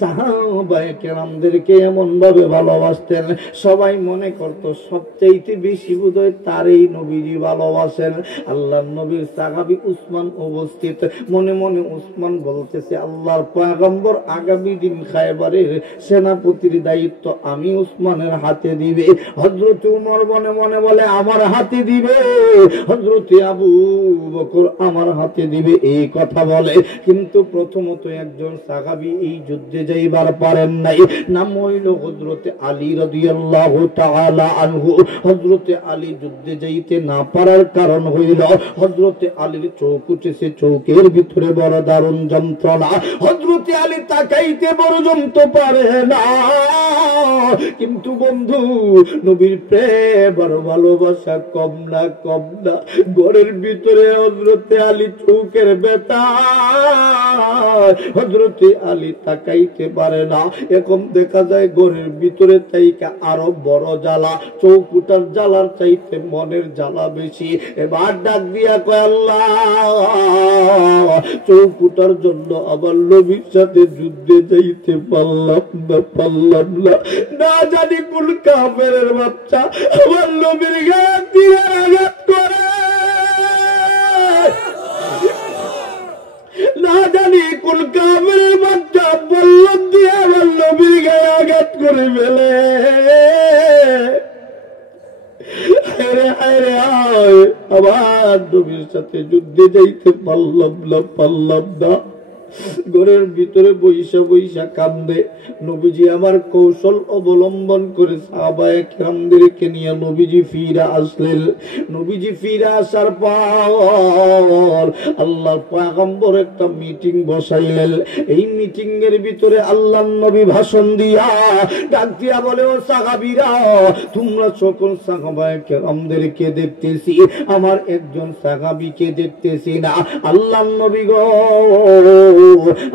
সাহাবায়ে কেরামদেরকে এমন ভাবে ভালোবাসতেন, সবাই মনে করত সবচেয়ে বেশি বোধহয় তারই নবীজি ভালোবাসেন। আল্লাহ নবীর সাহাবী উসমান উপস্থিত, মনে মনে উসমান বলতেছে, আল্লাহর পয়গম্বর আগামী দিন খায়বারের সেনাপতির দায়িত্ব আমি উসমানের হাতে দিবে। হযরত উমর মনে মনে বলে আমার হাতে দিবে, হযরত আবু বকর আমার হাতে দিবে, এই কথা বলে। কিন্তু প্রথমত একজন সাহাবী এই যুদ্ধে যাইবার পারেন নাই, নাম হইল হযরত আলী রাদিয়াল্লাহু তাআলা আনহু। হযরত আলী যুদ্ধে যাইতে না পারার কারণ হইল হযরত আলীর চোখ উঠেছে, চোখের ভিতরে বড় দারুণ যন্ত্রণা। হযরত আলী তাকাইতে পর্যন্ত পারে না। কিন্তু বন্ধু, নবীর প্রেম আর ভালোবাসা কম না, কম না। ঘরের ভিতরে হযরত আলী চোখের ব্যথা, হযরত আলী তাকাইতে পারে না। এখন দেখা যায় ঘরের ভিতরে চাইকা আরো বড় জ্বালা, চৌকুটার জ্বালার চাইতে মনের জ্বালা বেশি। এবার ডাক দিয়া কয়, আল্লাহ চৌকুটার জন্য আমার নবীর সাথে যুদ্ধে যাইতে পারলাম না, না জানি কোন কাফেরের বাচ্চা আমার নবীর গায়ে দিয়ে আঘাত করে, না জানি কোন কাফেরের বাচ্চা বল্লম দিয়ে আমার নবীর গায়ে আঘাত করে ফেলে। আবার নবীর সাথে যুদ্ধে যাইতে পারলাম না। ঘরের ভিতরে বৈশা বৈশা কান্দে। নবীজি আমার কৌশল অবলম্বন করে সাহাবায়ে কেরামদেরকে নিয়ে নবীজি ফিরে আসলেন। নবীজি ফিরে আসার পর আল্লাহর পয়গম্বর একটা মিটিং বসাইলেন। এই মিটিং এর ভিতরে আল্লাহর নবী ভাষণ দিয়া ডাক দিয়া বলে, ও সাহাবীরা, তোমরা সকল সাহাবায়ে কেরামদেরকে দেখতেছি, আমার একজন সাহাবীকে দেখতেছি না। আল্লাহর নবী গো,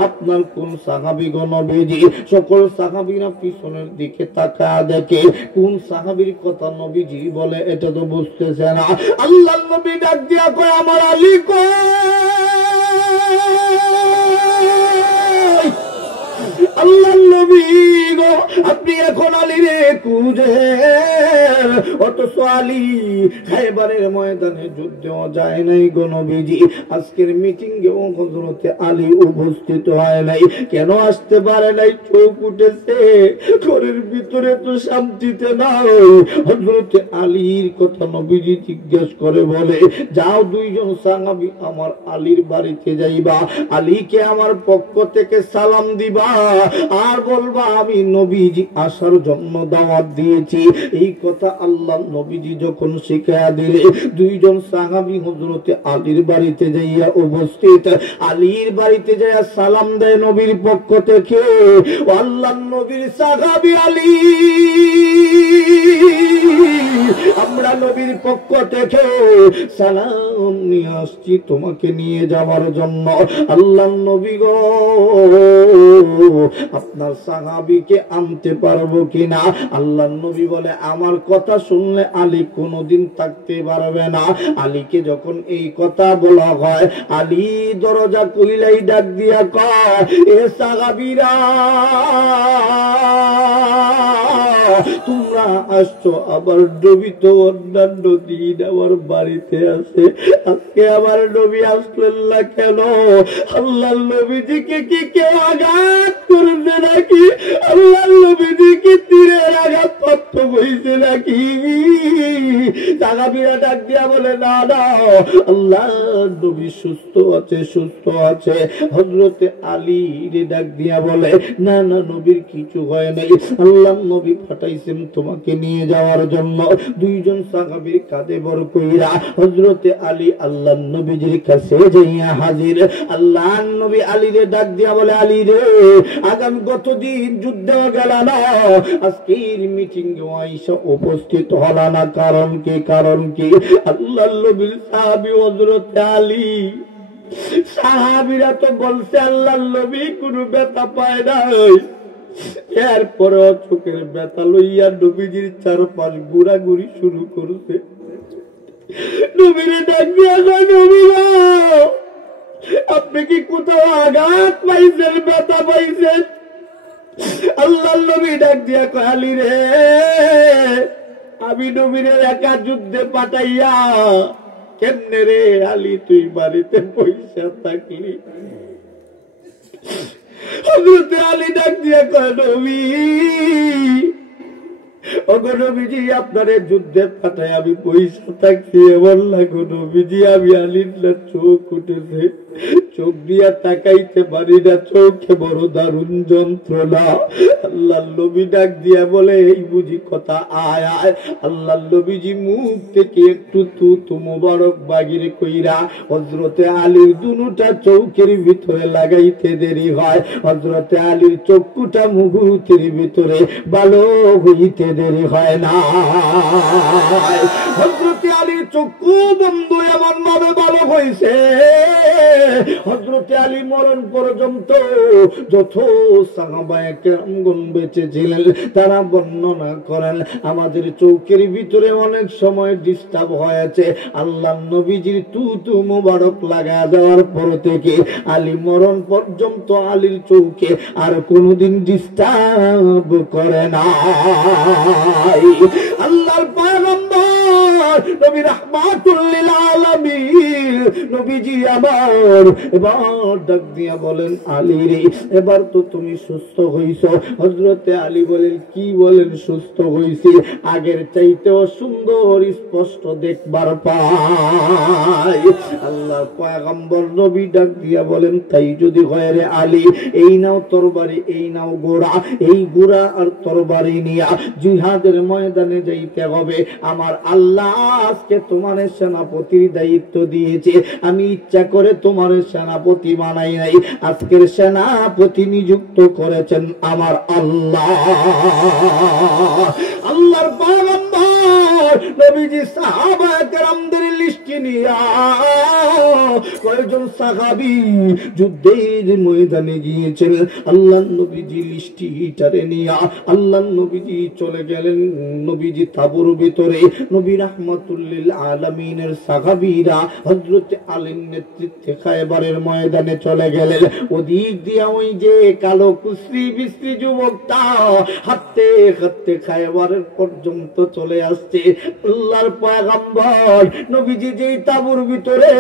আপনার কোন সাহাবী গো নবীজি? সকল সাহাবীরা পিছনের দিকে তাকায় দেখে কোন সাহাবীর কথা নবীজি বলে এটা তো বুঝতেছে না। আল্লাহর নবী ডাক দিয়া কয়, আমার আলী কই? আল্লাহর নবী গো, আপনি এখন আলীরে খুঁজেন, অথচ আলী খায়বারের ময়দানে যুদ্ধেও যায় নাই গো নবীজি। আজকের মিটিং এও হযরতে আলী উপস্থিত হয় নাই। কেন আসতে পারে নাই? চোখ উঠেছে, ঘরের ভিতরে তো শান্তিতে নাই। হযরতে আলীর কথা নবীজি জিজ্ঞেস করে বলে, যাও দুইজন সাহাবী আমার আলীর বাড়িতে যাইবা, আলীকে আমার পক্ষ থেকে সালাম দিবা, আর বলবা আমি নবীজি আসার জন্য দাওয়াত দিয়েছি। এই কথা আল্লাহ নবীজি যখন শিখায়া দিলে, দুইজন সাহাবী হযরতে আলীর বাড়িতে যাইয়া উপস্থিত। আলীর বাড়িতে যাইয়া সালাম দেয় নবীর পক্ষ থেকে। আল্লাহ নবীর সাহাবী আলী, আমরা নবীর পক্ষ থেকে সালাম নিয়ে আসছি তোমাকে নিয়ে যাওয়ার জন্য। আল্লাহ নবী গো, আপনার সাহাবীকে আনতে পারবো কিনা? আল্লাহ নবী বলে, আমার কথা শুনলে আলী কোনোদিন থাকতে পারবে না। আলীকে যখন এই কথা বলা হয়, আলী দরজা খুলিলাই ডাক দিয়া কয়, এ সাহাবীরা, তোমরা আসছো, আবার নবী তো অন্যান্য দিন আমার বাড়িতে আছে, আজকে আমার নবী আসলেন না কেন? আল্লাহ নবীজিকে কি কেউ আঘাত করবে নাকি? আল্লাহ নবীজিকে তীরের আঘাত প্রাপ্ত হয়েছে নাকি? সাহাবীরা ডাক দিয়া বলে, না না, আল্লাহ নবী সুস্থ আছে। হযরতে আলী ডাক দিয়া বলে, না না, নবীর কিছু হয় নাই, আল্লাহ নবী পাঠাইছেন তোমাকে নিয়ে যাওয়ার জন্য। দুইজন সাহাবীর কাঁধে বড় কইরা হযরতে আলী আল্লাহ নবীজির কাছে যাইয়া হাজির। আল্লাহ নবী আলীরে ডাক দিয়া বলে, আলী রে, আগামী গতদিন যুদ্ধে গেল না, আজকের মিটিং এ আইসা উপস্থিত হলা না, কারণ কি? আল্লাহ নবীর সাহাবী হযরতে আলী। সাহাবীরা তো বলছে আল্লাহ নবী কোনো ব্যথা পায় নাই, এরপরে চোখের ব্যথা লইয়া নবীজির চারপাশ ঘোরাঘুরি শুরু করছে। নবীরে ডাক দিয়া কয়, নবী গো, আপনি কি কোথাও আঘাত পাইছেন, ব্যথা পাইছেন? আল্লাহর নবী ডাক দিয়া কয়, আলী রে, আমি নবীরে একা যুদ্ধে পাঠাইয়া কেমনে রে আলী তুই বাড়িতে পয়সা থাকলি? হযরতে আলী ডাক দিয়া কয়, নবী, ওগো নবীজি, আপনারে যুদ্ধে পাঠায় আমি পয়সা থাকছি এমন লাগো নবীজি, আমি আলীর না চোখ উঠেছে, চোখ দিয়া তাকাইতে পারি না, চোখে বড় দারুণ যন্ত্রণা। আল্লাহর নবী ডাক দিয়া বলে, এই বুঝি কথা, আয় আয়। আল্লাহর নবীজি মুখ থেকে একটু তু মুবারক বাগির কইরা হযরতে আলীর দুনুটা চৌকের ভিতরে লাগাইতে দেরি হয়। হযরতে আলীর চক্ষুটা মুগুতের ভিতরে ভালো হইতে দেরি হয় না। হযরতে আলীর চক্ষু বন্ধ এমন ভাবে ভালো হয়েছে, হযরতে আলী মরণ পর্যন্ত যত সাহাবায়ে কেরামগণ বেঁচে ছিলেন তারা বর্ণনা করেন, আমাদের চৌকের ভিতরে অনেক সময় ডিস্টার্ব হয়েছে। আল্লাহর নবীজির তু মুবারক লাগা দেওয়ার পর থেকে আলী মরণ পর্যন্ত আলীর চৌকে আর কোনদিন ডিস্টার্ব করে না। আল্লাহর পয়গম্বর নবী রাহমাতুল লিল আলামিন নবীজি আমার এবার ডাক দিয়া বলেন, আলী রে, এবার তো তুমি সুস্থ হইছো। হযরতে আলী বলেন, কি বলেন সুস্থ হইছি? আগের চাইতেও সুন্দর স্পষ্ট দেখবার পাই। আল্লাহর পয়গম্বর নবী ডাক দিয়া বলেন, তাই যদি হয় রে আলী, এই নাও তরবারি, এই নাও ঘোড়া, এই ঘোড়া আর তরবারি নিয়া জিহাদের ময়দানে যাইতে হবে। আমার আল্লাহ আজকে তোমার সেনাপতির দায়িত্ব দিয়েছে, আমি ইচ্ছা করে তোমার সেনাপতি বানাই নাই, আজকের সেনাপতি নিযুক্ত করেছেন আমার আল্লাহ। আল্লাহর পয়গম্বর নবীজি সাহাবায়ে কেরামদের লিস্ট নিয়া কয়েকজন সাহাবী যুদ্ধের ময়দানে গিয়েছেন, আল্লাহর নবীজি লিস্টটারে নিয়া আল্লাহর নবীজি চলে গেলেন নবীজি তাবুর ভিতরে। নবী রাহমাতুল লিল আলামিনের সাহাবীরা হযরতে আলীর নেতৃত্বে খায়বারের ময়দানে চলে গেলেন। ওদিক দিয়া ওই যে কালো কুসরি বিশ্রী যুবকটা হাঁটতে হাঁটতে খায়বারের পর্যন্ত চলে আসছে। আল্লাহর পয়গম্বর নবীজি যেই তাবুর ভিতরে,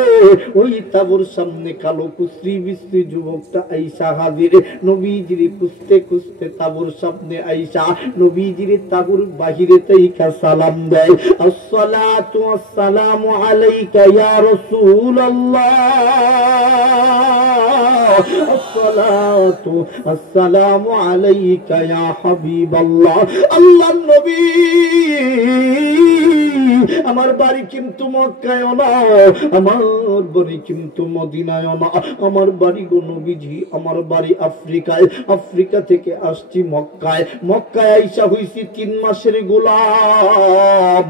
ওই তাবুর সামনে কালো কুসরি বিশ্রী যুবকটা আইসা হাজির। নবীজির খুঁজতে খুঁজতে তাবুর সামনে আইসা নবীজির তাবুর বাহিরে তাইকা সালাম দেয়, আসসালাতু আসসালামু আলাইকা ইয়া রাসূলুল্লাহ, আসসালাতু আসসালামু আলাইকা ইয়া হাবিবাল্লাহ। আল্লাহর নবী, আমার বাড়ি কিন্তু মক্কায় না, আমার বাড়ি কিন্তু মদিনায় না, আমার বাড়ি গো নবীজি, আমার বাড়ি আফ্রিকায়, আফ্রিকা থেকে আসছি মক্কায়, মক্কায় আইসা হইছি 3 মাসের গোলাম।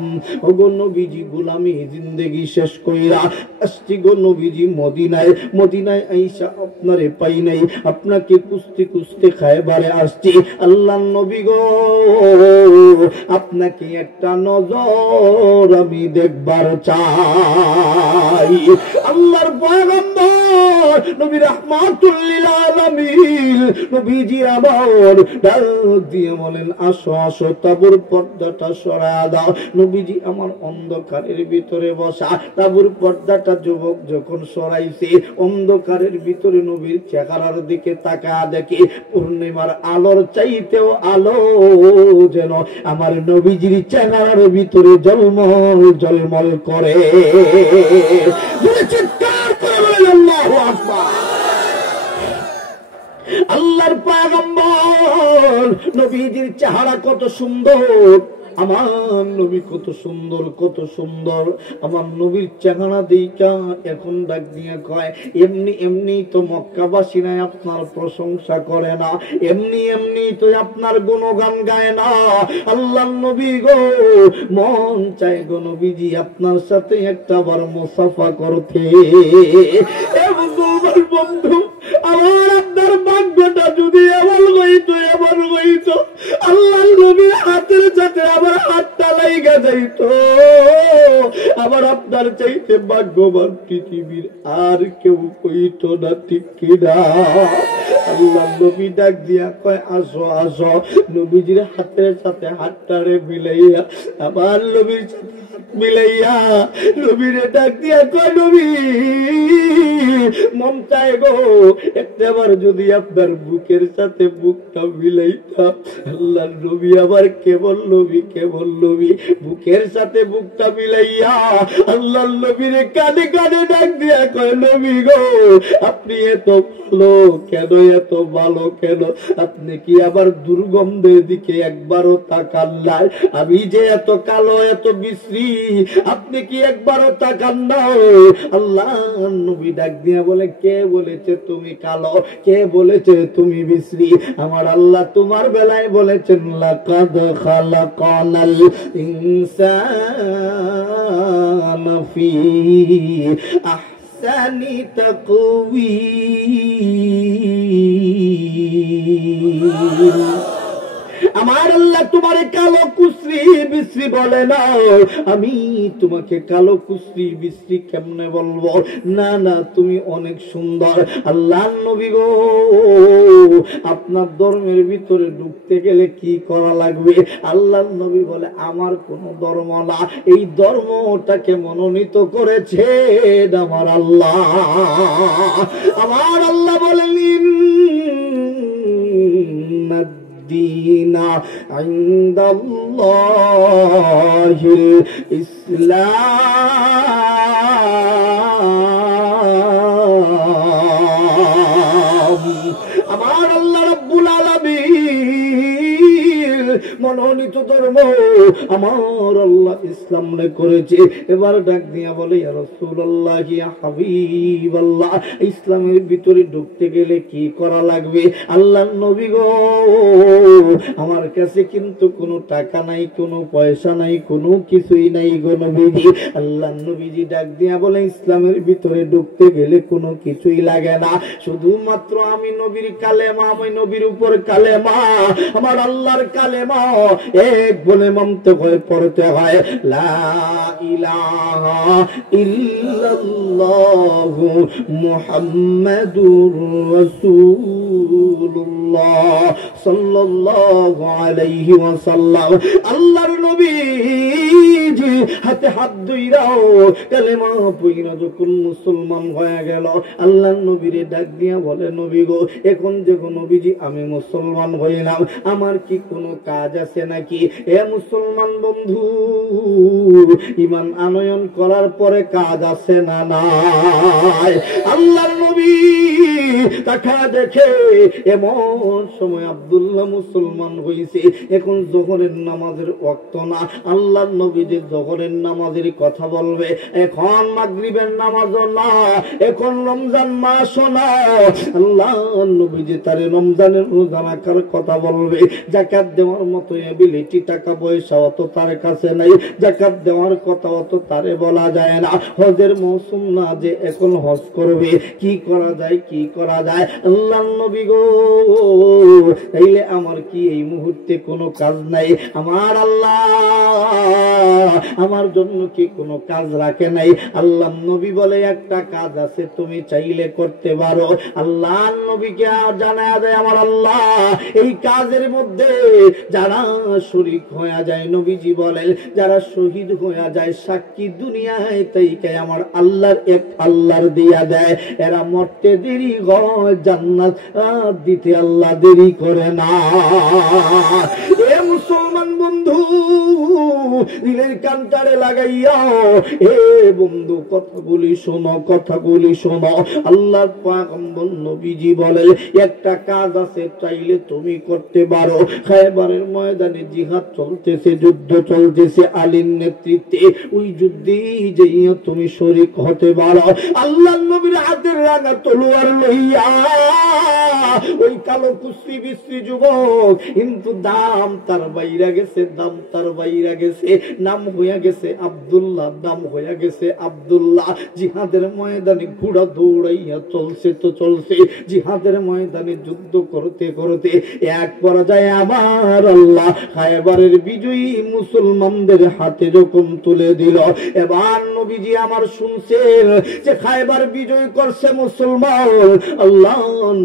ও গো নবীজি, গোলামি জিন্দেগি শেষ কইরা আসছি গো নবীজি মদিনায়, মদিনায় আইসা আপনারে পাই নাই, আপনাকে খুঁজতে খুঁজতে খায়বারে আসছি। আল্লাহর নবী গো, আপনাকে একটা নজর আমি দেখবার চাই। আল্লাহর পয়গম্বর নবী রাহমাতুল লিল আলামিন নবীজি আমার ডাক দিয়ে বলেন, আসো আসো, তাবুর পর্দাটা সরায়া দাও। নবীজি আমার অন্ধকারের ভিতরে বসা, তাবুর পর্দাটা যুবক যখন সরাইছে, অন্ধকারের ভিতরে নবীর চেহারার দিকে তাকায়া দেখি পূর্ণিমার আলোর চাইতেও আলো যেন আমার নবীজির চেহারার ভিতরে জলমল জলমল করে। চিৎকার করে বলেন আল্লাহু আকবার। আল্লাহর পয়গম্বর নবীজির চেহারা কত সুন্দর, আমার নবী কত সুন্দর, কত সুন্দর। আমার নবীর চেহারা দেখা এখন ডাক দিয়ে কয়, এমনি এমনি তো মক্কাবাসীরা আপনার প্রশংসা করে না, এমনি এমনি তো আপনার গুণগান গায় না। আল্লাহর নবী গো, মন চাই গো নবীজি আপনার সাথে একটা বার মুসাফা করতে। বন্ধু, আমার আপনার ভাগ্যটা যদি এমন হইতো, এমন হইতো যাইত, আল্লাহর নবীর হাতের সাথে আবার হাতটা লাইগা যাইত। আবার আপনার চাইতে ভাগ্যবান পৃথিবীর আর কেউ কইতো না, ঠিক কিনা? আল্লাহ নবী ডাক দিয়া কয়, আসো আসো। নবীজির হাতের সাথে হাতটারে মিলাইয়া, আবার নবীর সাথে হাত মিলাইয়া নবীরে ডাক দিয়া কয়, নবী মন চায় গো একটাবার যদি আপনার বুকের সাথে বুকটা মিলাইতাম। আল্লাহ নবী আবার কেবল নবী, কেবল নবী বুকের সাথে বুকটা মিলাইয়া আল্লাহ নবীর কানে কানে ডাক দিয়া কয়, নবী গো আপনি এত ভালো কেন, এত ভালো কেন? আপনি কি আবার দুর্গন্ধের দিকে একবারও তাকান নাই? আমি যে এত কালো, এত বিশ্রী, আপনি কি একবারও তাকান না? আল্লাহ নবী ডাক দিয়া বলে, কে বলেছে তুমি কালো? কে বলেছে তুমি বিশ্রী? আমার আল্লাহ তোমার বেলায় বলেছেন, লাকাদ খালাকানাল ইনসানা ফি আহসানি তাকওয়ীম। আমার আল্লাহ তোমারে কালো কুশ্রী বিশ্রী বলে না। আমি তোমাকে কালো কুশ্রী বিশ্রী কেমনে বলবো? না না, তুমি অনেক সুন্দর। আল্লাহ নবী গো আপনার ধর্মের ভিতরে ঢুকতে গেলে কি করা লাগবে? আল্লাহ নবী বলে, আমার কোন ধর্ম না, এই ধর্মটাকে মনোনীত করেছে আমার আল্লাহ। আমার আল্লাহ বলেন, الدين عند الله الإسلام। আমার আল্লাহ রাব্বুল আলামিন মনোনীত ধর্ম আমার আল্লাহ ইসলাম করেছে। এবার ডাক দিয়া বলে, ইয়া রাসূলুল্লাহ, ইয়া হাবিবাল্লাহ, ইসলামের ভিতরে ঢুকতে গেলে কি করা লাগবে? আল্লাহর নবী গো আমার কাছে কিন্তু কোনো টাকা নাই, কোনো পয়সা নাই, কোনো কিছুই নাই গো নবীজি। আল্লাহর নবীজি ডাক দিয়া বলে, ইসলামের ভিতরে ঢুকতে গেলে কোনো কিছুই লাগে না, শুধুমাত্র আমি নবীর কালেমা, আমি নবীর উপর কালেমা, আমার আল্লাহর কালেমা এক বলে মানতে হয়, পড়তে হয়, লা ইলাহা ইল্লাল্লাহু মুহাম্মাদুর রাসূলুল্লাহ সাল্লাল্লাহু আলাইহি ওয়াসাল্লাম। আল্লাহর নবীজি হাতে হাত ধইরাও কালেমা পড়িয়া যখন মুসলমান হয়ে গেল, আল্লাহর নবীরে ডাক দিয়া বলে, নবী গো এখন যে গো নবীজি আমি মুসলমান হইলাম, আমার কি কোনো কাজ আছে নাকি? এ মুসলমান বন্ধু, ঈমান আনয়ন করার পরে কাজ আছে না নাই? আল্লাহর নবী তাকা দেখে এমন সময় আব্দুল্লাহ মুসলমান হইছে। এখন যোহরের নামাজের ওয়াক্ত না, আল্লাহর নবী যে যোহরের নামাজের কথা বলবে, এখন মাগরিবের নামাজও না, এখন রমজান মাসও না, আল্লাহর নবী যে তারে রমজানের রোজা রাখার কথা বলবে, যাকাত দেওয়ার মতো এবিলিটি টাকা পয়সা অত তার কাছে নাই, যাকাত দেওয়ার কথা অত তারে বলা যায় না, হজের মৌসুম না যে এখন হজ করবে, কি করা যায়, কি করা যায়? আল্লাহর নবী গো তাইলে আমার কি এই মুহূর্তে কোনো কাজ নাই? আমার আল্লাহ আমার জন্য কি কোনো কাজ রাখে নাই? আল্লাহর নবী বলে, একটা কাজ আছে, তুমি চাইলে করতে পারো। আল্লাহর নবীকে জানায়া দেয়, আমার আল্লাহ এই কাজের মধ্যে যারা শরীক হয়ে যায়, নবীজি বলেন যারা শহীদ হয়ে যায়, সাক্ষী দুনিয়ায় তাইকে আমার আল্লাহর এক আল্লাহর দিয়া দেয়, এরা মরতে দেরি হয়, জান্নাত দিতে আল্লাহ দেরি করে না। এ মুসলমান বন্ধু, দিলের কানটারে লাগাইয়া এ বন্ধু কথাগুলি শোনো, কথাগুলি শোনো। আল্লাহর পয়গম্বর নবীজি বলে, একটা কাজ আছে, চাইলে তুমি করতে পারো। খায়বারের ময়দানে জিহাদ চলতেছে, যুদ্ধ চলতেছে আলীর নেতৃত্বে, ওই যুদ্ধে যাইয়া তুমি শরীক হতে পারো। আল্লাহর নবীর হাতের রাঙা তলোয়ার লইয়া ওই কালো কুশ্রী বিশ্রী যুবক, কিন্তু দাম তার বাইরা গেছে, দাম তার বাইরা গেছে। নাম হইয়া গেছে আব্দুল্লাহ, নাম হইয়া গেছে আব্দুল্লাহ। জিহাদের ময়দানে ঘোড়া দৌড়াইয়া চলছে তো চলছে, জিহাদের ময়দানে যুদ্ধ করতে করতে এক পর্যায়ে আমার আল্লাহ খায়বারের বিজয়ী মুসলমানদের হাতে যখন তুলে দিল, এবার নবীজি আমার শুনছেন যে খায়বার বিজয় করছে মুসলমান। আল্লাহ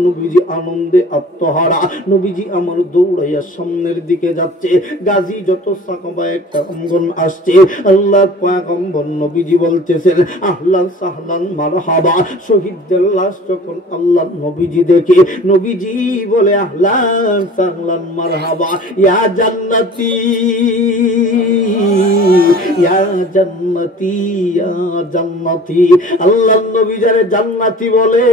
নবীজি আনন্দে আত্মহারা, নবীজি আমার দৌড়াইয়া সামনের দিকে যাচ্ছে। গাজী যত সাহাবা একটা অঙ্গন আসছে, আল্লাহ পয়গম্বর নবীজি বলতেছেন আহলান সাহলান মারহাবা। শহীদদের লাশ যখন আল্লাহ নবীজি দেখে, নবীজি বলে আহলান সাহলান মারহাবা ইয়া জান্নাতি ইয়া জান্নাতি ইয়া জান্নাতি। আল্লাহ নবী যারে জান্নাতি বলে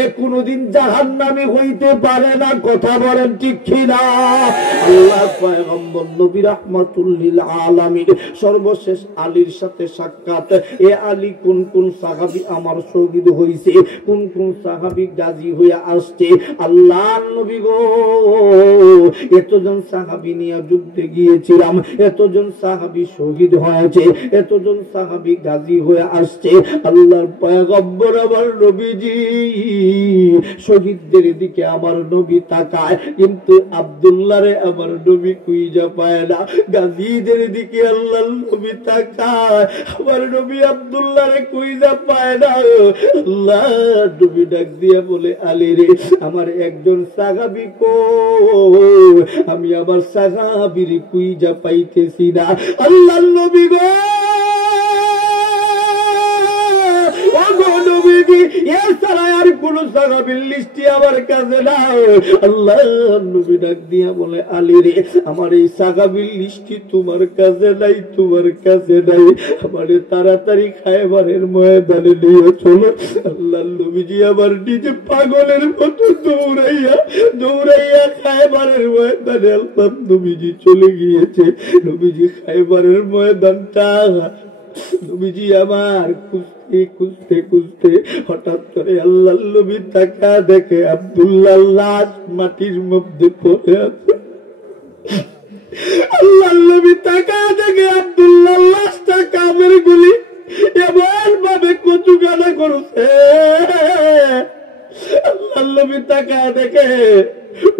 এ কোনদিন জাহান্নামী হইতে পারে না। কথা বলেন ঠিক কিনা? আল্লাহ পয়গম্বর নবী রাহমাতুল লিল আলামিন সর্বশেষ আলীর সাথে সাক্ষাৎ। এ আলী কোন কোন সাহাবী আমার শহীদ হইছে, কোন কোন সাহাবী গাজী হইয়া আসছে। আল্লাহ নবী গো, এতজন সাহাবী নিয়ে যুদ্ধে গিয়েছিলাম, এতজন সাহাবী শহীদ হয়েছে, এতজন সাহাবী গাজী হয়ে আসছে। আল্লাহর পয়গম্বর আমার নবীজি শহীদদের দিকে আমার নবী তাকায়, কিন্তু আব্দুল্লাহরে আমার নবী খুঁজে পায় না। গাজীদের দিকে আল্লাহর নবী তাকায়, আমার নবী আব্দুল্লাহরে খুঁজে পায় না। আল্লাহ নবী ডাক দিয়ে বলে আলী রে, আমার একজন সাহাবী কই? আমি আমার সাহাবীর খুঁজে পাইতেছি না। আল্লাহর নবী গো, কোন সাহাবীর লিস্টি আমার কাছে নাই। আল্লাহ নবী ডাক দিয়া বলে আলী রে, আমার এই সাহাবীর লিস্টি তোমার কাছে নাই, তোমার কাছে নাই, আমারে তাড়াতাড়ি খায়বারের ময়দানে নিয়ে চলো। আল্লাহ নবীজি আবার নিজে পাগলের মতো দৌড়াইয়া দৌড়াইয়া খায়বারের ময়দানে আল্লাহ নবীজি চলে গিয়েছে। নবীজি খায়বারের ময়দানটা নবীজি আমার খুঁজতে খুঁজতে খুঁজতে হঠাৎ করে আল্লাহ নবী তাকা দেখে আব্দুল্লাহ লাশ মাটির মধ্যে পড়ে আছে। আল্লাহ নবী তাকা দেখে আব্দুল্লাহ লাশটা কামের গুলি এমন ভাবে কচুকানা করছে। আল্লাহ নবী তাকা দেখে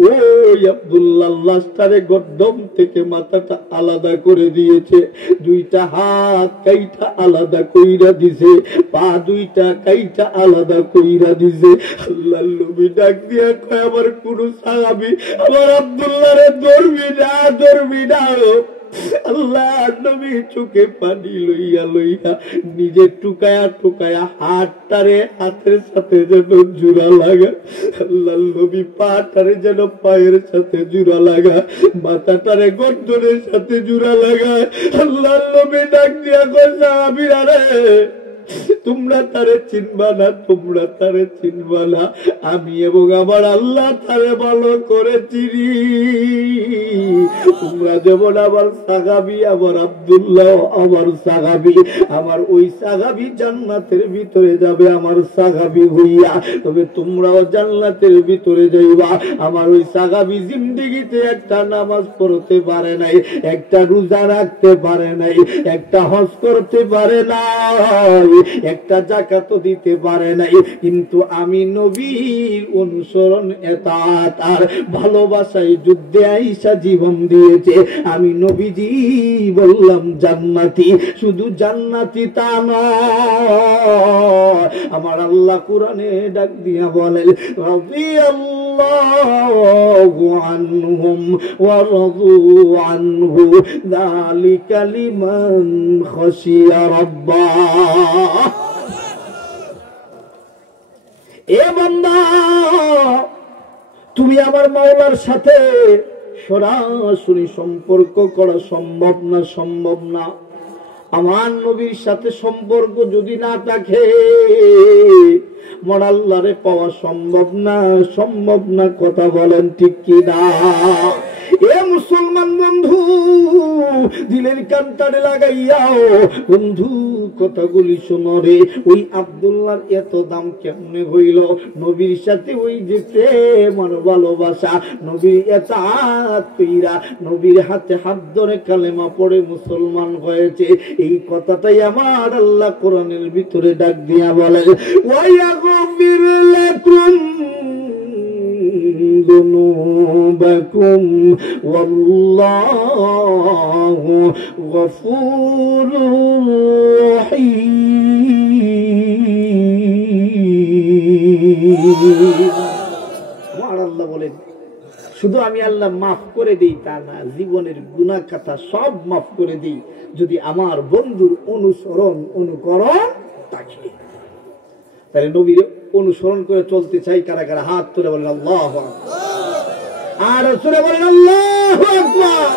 ওই আব্দুল্লাহ লাশটারে গর্দম থেকে মাথাটা আলাদা করে দিয়েছে, দুইটা হাত কাইটা আলাদা কইরা দিছে, পা দুইটা কাইটা আলাদা কইরা দিছে। আল্লাহ নবী ডাক দিয়া কয় আমার কোন সাহাবী আমার আব্দুল্লাহরে ধরবি না, ধরবি না। আল্লাহ নবী চোখে পানি লইয়া লইয়া নিজে টুকায়া টুকায়া হাতটারে হাতের সাথে যেন জোড়া লাগা, আল্লাহ নবী পাটারে যেন পায়ের সাথে জোড়া লাগা, মাথাটারে গর্দনের সাথে জোড়া লাগা। আল্লাহ নবী ডাক দিয়া কয় সাহাবীরা রে, তোমরা তারে চিনবা না, তোমরা তারে চিনবা না, আমি এবং আমার আল্লাহ তারে ভালো করে চিনি। তোমরা যেমন আমার সাহাবী, আমার আব্দুল্লাহ আমার সাহাবী, আমার ওই সাহাবী জান্নাতের ভিতরে যাবে আমার সাহাবী হইয়া, তবে তোমরাও জান্নাতের ভিতরে যাইবা। আমার ওই সাহাবী জিন্দেগিতে একটা নামাজ পড়তে পারে নাই, একটা রোজা রাখতে পারে নাই, একটা হজ করতে পারে নাই, একটা যাকাত দিতে পারে নাই, কিন্তু আমি নবীর অনুসরণ এতাত আর ভালোবাসায় যুদ্ধে আইসা জীবন দিয়েছে। আমি নবীজি বললাম জান্নাতি, শুধু জান্নাতি তা নয়, আমার আল্লাহ কোরআনে ডাক দিয়া বলেন রাদিয়াল্লাহু আনহুম ওয়া রাদু আনহু যালিকা লিমান খাশিয়া রাব্বাহ। এ বান্দা, তুমি আমার মাওলার সাথে সরাসরি সম্পর্ক করা সম্ভব না, সম্ভব না। আমার নবীর সাথে সম্পর্ক যদি না থাকে আমার আল্লাহরে পাওয়া সম্ভব না, সম্ভব না। কথা বলেন ঠিক কি না? এ মুসলমান মুসলমান বন্ধু দিলের কানটারে লাগাইয়াও বন্ধু কথাগুলি শোনো রে। ওই আব্দুল্লাহর এত দাম কেমনে হইল? নবীর সাথে ওই যে প্রেম আর ভালোবাসা, নবীর এতাআত কইরা নবীর হাতে হাত ধরে কালেমা পড়ে মুসলমান হয়েছে। এই কথাটাই আমার আল্লাহ কোরআনের ভিতরে ডাক দিয়া বলেন, ওয়ায়াগফির লাকুম যুনুবাকুম ওয়াল্লাহু গফুরুর রহিম। আমার আল্লাহ বলেন, শুধু আমি আল্লাহ মাফ করে দিই তা না, জীবনের গুনাহ খাতা সব মাফ করে দিই যদি আমার বন্ধুর অনুকরণ থাকে। তাহলে নবীর অনুসরণ করে চলতে চাই কারা কারা? হাত তুলে বলেন আল্লাহু আকবার, আর জোরে বলেন আল্লাহু আকবার।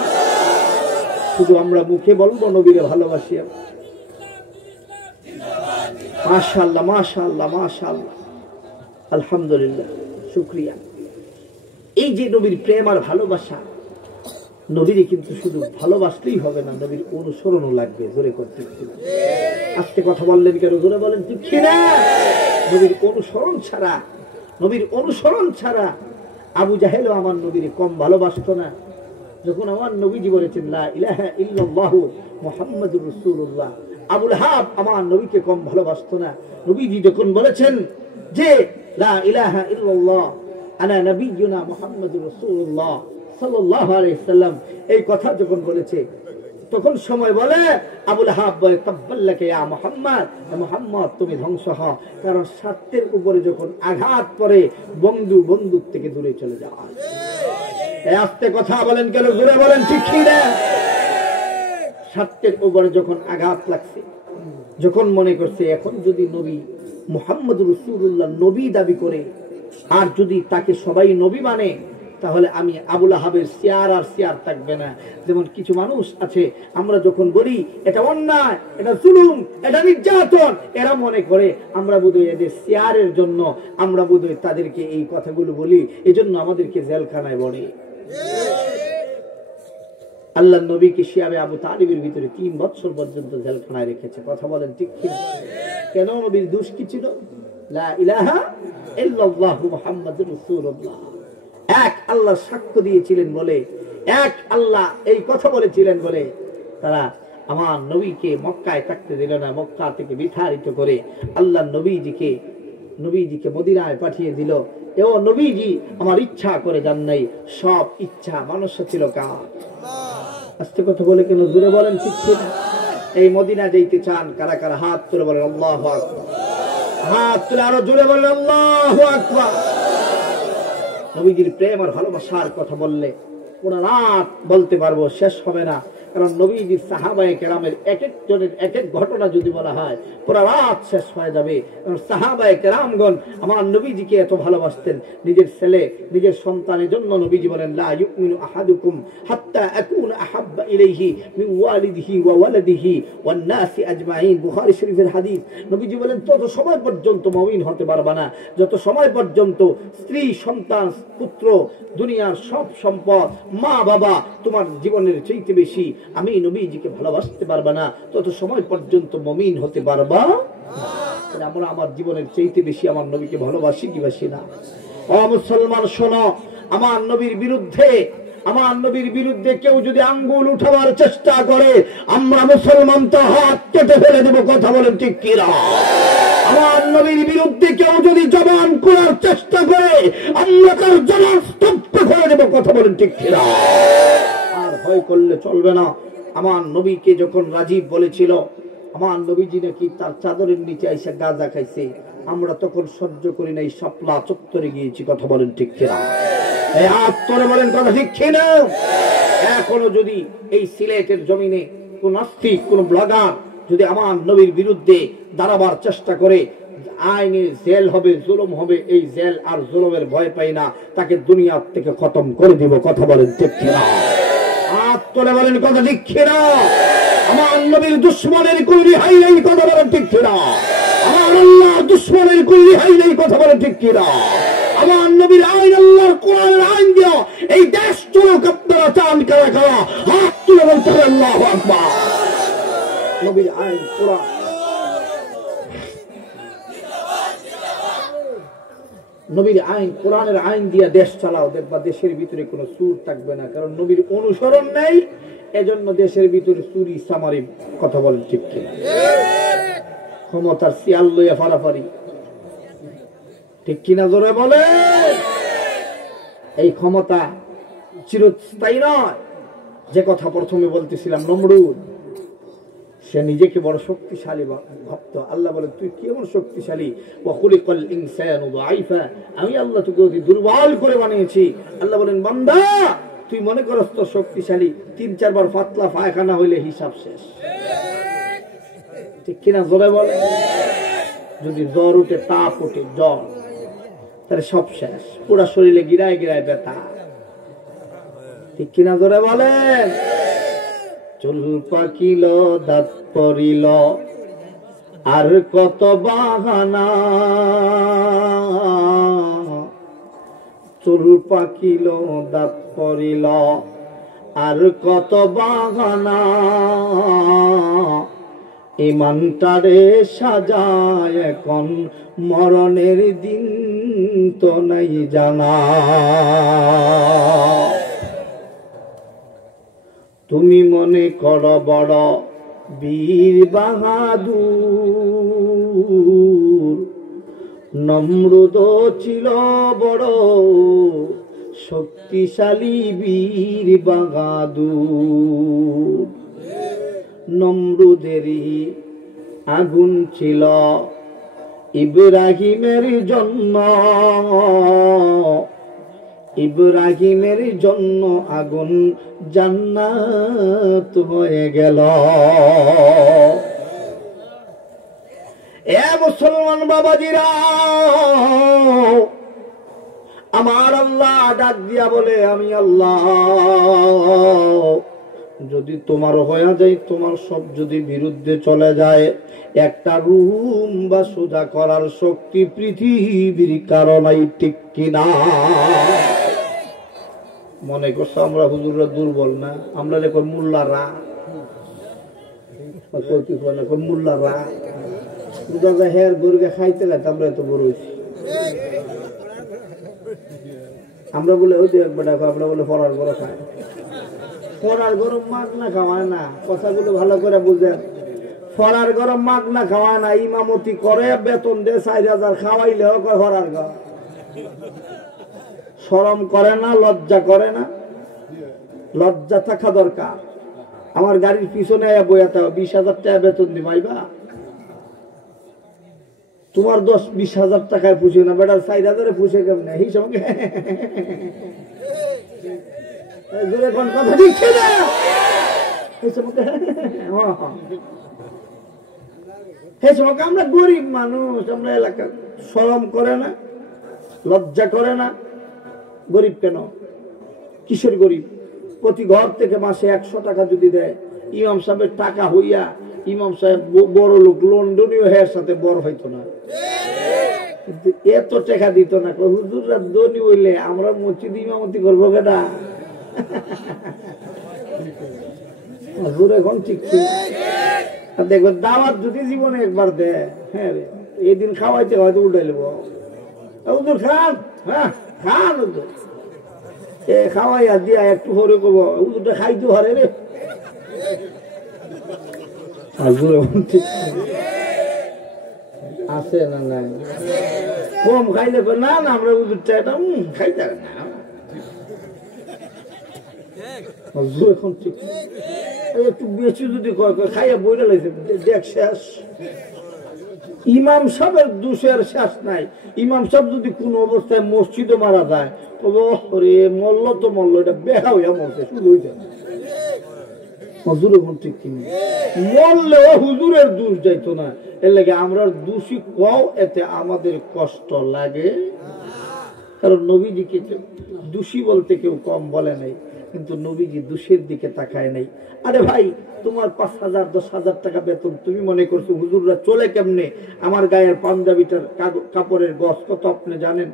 শুধু আমরা মুখে বলবো নবীরে ভালোবাসি। মাশাআল্লাহ মাশাআল্লাহ মাশাআল্লাহ, আলহামদুলিল্লাহ, শুকরিয়া। এই যে নবীর প্রেম আর ভালোবাসা, নবীরে কিন্তু শুধু ভালোবাসলেই হবে না, নবীর অনুসরণও লাগবে। জোরে করতে আজকে কথা বললেন কেন? জোরে বলেন ঠিক কিনা? নবীর অনুসরণ ছাড়া আবু জাহেলও আমার নবীরে কম ভালোবাসতো না। যখন আমার নবীজি বলেছেন লা ইলাহা ইল্লাল্লাহু মুহাম্মাদুর রাসূলুল্লাহ, আবুল হাব আমার নবীকে কম ভালোবাসতো না। নবীজি যখন বলেছেন যে লা ইলাহা ইল্লাল্লাহ আনা নবিয়্যুনা মুহাম্মাদুর রাসূলুল্লাহ সাল্লাল্লাহু আলাইহি সাল্লাম, এই কথা যখন বলেছে তখন সময় বলে আবুল হাব বলে তাব্বাল্লাকা ইয়া মুহাম্মদ, মুহাম্মদ তুমি ধ্বংস হও। কারণ স্বার্থের উপরে যখন আঘাত পড়ে বন্দুক থেকে দূরে চলে যাওয়া। আস্তে কথা বলেন কেন? জোরে বলেন ঠিক কি না? স্বার্থের উপরে যখন আঘাত লাগছে, যখন মনে করছে এখন যদি নবী মুহাম্মদুর রাসূলুল্লাহ নবী দাবি করে আর যদি তাকে সবাই নবী মানে, তাহলে আমি আবুল আহাবের চেয়ার থাকবে না। যেমন কিছু মানুষ আছে, আমরা যখন বলি এটা অন্যায়, এটা জুলুম, এটা নির্যাতন, এরা মনে করে আমরা বোধহয় এদের চেয়ারের জন্য আমরা বোধহয় তাদেরকে এই কথাগুলো বলি, এজন্য আমাদেরকে জেলখানায় বলে। আল্লাহ নবীকে শিয়াবে আবু তালিবের ভিতরে 3 বছর পর্যন্ত জেলখানায় রেখেছে। কথা বলেন ঠিক কি? কেন? নবীর দোষ কি ছিল? লা ইলাহা ইল্লাল্লাহু মুহাম্মাদুর রাসূলুল্লাহ। এক আল্লাহ সাক্ষ্য দিয়েছিলেন বলে, এক আল্লাহ এই কথা বলেছিলেন বলে তারা আমার নবীকে মক্কায় থাকতে দিল না। মক্কা থেকে বিতাড়িত করে আল্লাহ নবীজিকে মদিনায় পাঠিয়ে দিল। এও নবীজি আমার ইচ্ছা করে যান নাই, সব ইচ্ছা মানুষের ছিল কার? আস্তে কথা বলে কেন? জোরে বলেন ঠিক ঠিক। এই মদিনা যাইতে চান কারা কারা? হাত তুলে বলেন আল্লাহু আকবার। হাত তুলে আরো জোরে বলেন আল্লাহু আকবার। নবীজির প্রেম আর ভালোবাসার কথা বললে পুরো রাত বলতে পারবো, শেষ হবে না। কারণ নবীজির সাহাবায়ে কেরামের এক একজনের এক এক ঘটনা যদি বলা হয় পুরো রাত শেষ হয়ে যাবে। কারণ সাহাবায়ে কেরামগণ আমার নবীজিকে এত ভালোবাসতেন, নিজের ছেলে নিজের সন্তানের জন্য নবীজি বলেন লা ইউমিনু আহাদুকুম হাত্তা আকুনা আহাব্বা ইলাইহি মিন ওয়ালিদিহি ওয়া ওয়ালাদিহি ওয়ান নাসি আজমাইন। বুখারী শরীফের হাদিস। নবীজি বলেন তত সময় পর্যন্ত মুমিন হতে পারবে না যত সময় পর্যন্ত স্ত্রী, সন্তান, পুত্র, দুনিয়ার সব সম্পদ, মা বাবা তোমার জীবনের চাইতে বেশি আমি নবীজিকে ভালোবাসতে পারবা না, তত সময় পর্যন্ত মুমিন হতে পারবা। আমরা আমার জীবনের চাইতে বেশি আমার নবীকে ভালোবাসি কি বাসি না? ও মুসলমান শোনো, আমার নবীর বিরুদ্ধে কেউ যদি আঙ্গুল উঠাবার চেষ্টা করে আমরা মুসলমান তো হাত কেটে ফেলে দেব। কথা বলেন ঠিক কিনা? আমার নবীর বিরুদ্ধে কেউ যদি জবান করার চেষ্টা করে আমরা তার জবান স্তব্ধ করে দেব। কথা বলেন ঠিক কিনা? আর ভয় করলে চলবে না। আমার নবীকে যখন রাজীব বলেছিল আমার নবীজি নাকি তার চাদরের নিচে এসে গাঁজা খাইছে, আমরা তখন সহ্য করি নাই, শাপলা চত্বরে গিয়েছি। কথা বলেন ঠিক কিনা? আত্মরে বলেন কথা ঠিক কিনা? এখনো যদি এই সিলেটের জমিনে কোন নাস্তিক, কোন ব্লগার যদি আমার নবীর বিরুদ্ধে দাঁড়াবার চেষ্টা করে, আইনে জেল হবে, জুলুম হবে। এই জেল আর জুলুমের ভয় পাই না, তাকে দুনিয়া থেকে খতম করে দিব। কথা বলেন ঠিক কিনা? আত্মরে বলেন কথা ঠিক কিনা? আমার নবীর দুশ্মনের কোন রেহাই নেই। কথা বলেন ঠিক কিনা? আমার আল্লাহর দুশ্মনের কোন রেহাই নেই। কথা বলেন ঠিক কিনা? আমার নবীর আইন, আল্লাহর কোরআনের আইন দিয়া এই দেশ চলুক আপনারা চান কারা কারা, হাত তুলে বলতে হবে আল্লাহু আকবার। নবীর আইন কোরআন, নবীর আইন কোরআনের আইন দিয়ে দেশ চালাও, দেখবা দেশের ভিতরে কোনো সুর থাকবে না, কারণ নবীর অনুসরণ নেই, এজন্য দেশের ভিতরে চুরি সামারি। কথা বলেন ঠিক কিনা? ক্ষমতার শিয়াল লইয়া ফারাফারি, ঠিক কিনা জোরে বলে? এই ক্ষমতা চিরস্থায়ী নয়। যে কথা প্রথমে বলতেছিলাম, নমরুদ সে নিজেকে বড় শক্তিশালী ভাবত। আল্লাহ বলেন তুই কেমন শক্তিশালী, ওয়া খুলিকাল ইনসানু দাঈফা, আমি আল্লাহ তোকে অতি দুর্বল করে বানিয়েছি। আল্লাহ বলেন বান্দা তুই মনে করস তো শক্তিশালী, 3-4 বার পাতলা পায়খানা হইলে হিসাব শেষ, ঠিক কিনা জোরে বলে? যদি জ্বর উঠে, তাপ উঠে, জ্বর, তাহলে সব শেষ, পুরা শরীরে গিরায় গিরায় ব্যথা, ঠিক কিনা জোরে বলেন? চুল পাকিল, দাঁত পড়িল, আর কত বাহানা, চুল পাকিল, দাঁত পড়িল, আর কত বাহানা, ইমানটারে সাজায় এখন মরণের দিন তো নাই জানা। তুমি মনে করো বড় বীর বাহাদুর, নমরুদ ছিল বড় শক্তিশালী বীর বাহাদুর। নমরুদেরই আগুন ছিল ইব্রাহিমের জন্য, ইব্রাহিমের জন্য আগুন জান্নাত হয়ে গেল। এ মুসলমান বাবাজিরা, আমার আল্লাহ ডাক দিয়া বলে আমি আল্লাহ যদি তোমার হয়ে যায়, তোমার সব যদি বিরুদ্ধে চলে যায়, একটা রুম বা সোজা করার শক্তি পৃথিবীর কারণেই, ঠিক কিনা? মনে করছো আমরা হুজুররা দুর্বল না? আমরা দেখো মোল্লারা, মোল্লারা বুঝা যায় হের গরুকে খাইতে লাগে, আমরা এত বড় হয়েছি। আমরা বলে ওই যে একবার দেখো, আমরা বলে পড়ার গরম খায়, পড়ার গরম মাগ না খাওয়ায় না, কথাগুলো ভালো করে বুঝেন। ফরার গরম মাগ না খাওয়ায় না, ইমামতি করে বেতন দেয় 4000, খাওয়াইলেও কয় ফরার গরম। শরম করে না, লজ্জা করে না? লজ্জা থাকা দরকার। আমার গাড়ির পিছনে বইয়াতে 20,000 টাকা বেতন দিবাইবা, তোমার 10-20,000 টাকায় পুষে না, বেটার 4000-এ পুষে কেমনে? এই সঙ্গে কথা দিচ্ছে না, আমরা গরিব মানুষ, আমরা এলাকা শরম করে না, লজ্জা করে না। গরিব কেন? কিসের গরিব? প্রতি ঘর থেকে মাসে 100 টাকা যদি দেয়, ইমাম সাহেবের টাকা হইয়া ইমাম সাহেব বড় লোক, লন্ডনীয় হের সাথে বড় হইতো না, কিন্তু এত টাকা দিত না। হুজুররা ধনী হইলে আমরা মসজিদ ইমামতি করবো কেনা? হুজুর এখন ঠিক ছিল। দেখবেন দাওয়াত যদি জীবনে একবার দেয়, হ্যাঁ এই দিন খাওয়াইতে হয়তো উল্টাই নেব, হুজুর খান, হ্যাঁ খান হুজুর, এ খাওয়াইয়া দিয়া একটু হরে করবো, হুজুরটা খাইতে হরে রে। আছে না নাই? কম খাইলে না না, আমরা হুজুরটা এটা খাইতে না। এখন ঠিক একটু বেশি যদি খাইয়া বইটা লাগছে, দেখ শেষ। ইমাম সাহেবের দোষের শেষ নাই। ইমাম সাহেব যদি কোন অবস্থায় মসজিদে মারা যায়, তবে মল্ল তো মল্ল, এটা বেহা হইয়া মরছে, শুধু হইতে ঠিক কিনা? মরলেও হুজুরের দোষ যাইতো না, এর লাগে আমরা দোষী কও, এতে আমাদের কষ্ট লাগে। কারণ নবীজিকে দোষী বলতে কেউ কম বলে নাই, কিন্তু নবীজি দোষের দিকে তাকায় নাই। আরে ভাই, তোমার 5,000-10,000 টাকা বেতন, তুমি মনে করছো হুজুররা চলে কেমনে? আমার গায়ের পাঞ্জাবিটার কাপড়ের গজ কত আপনি জানেন?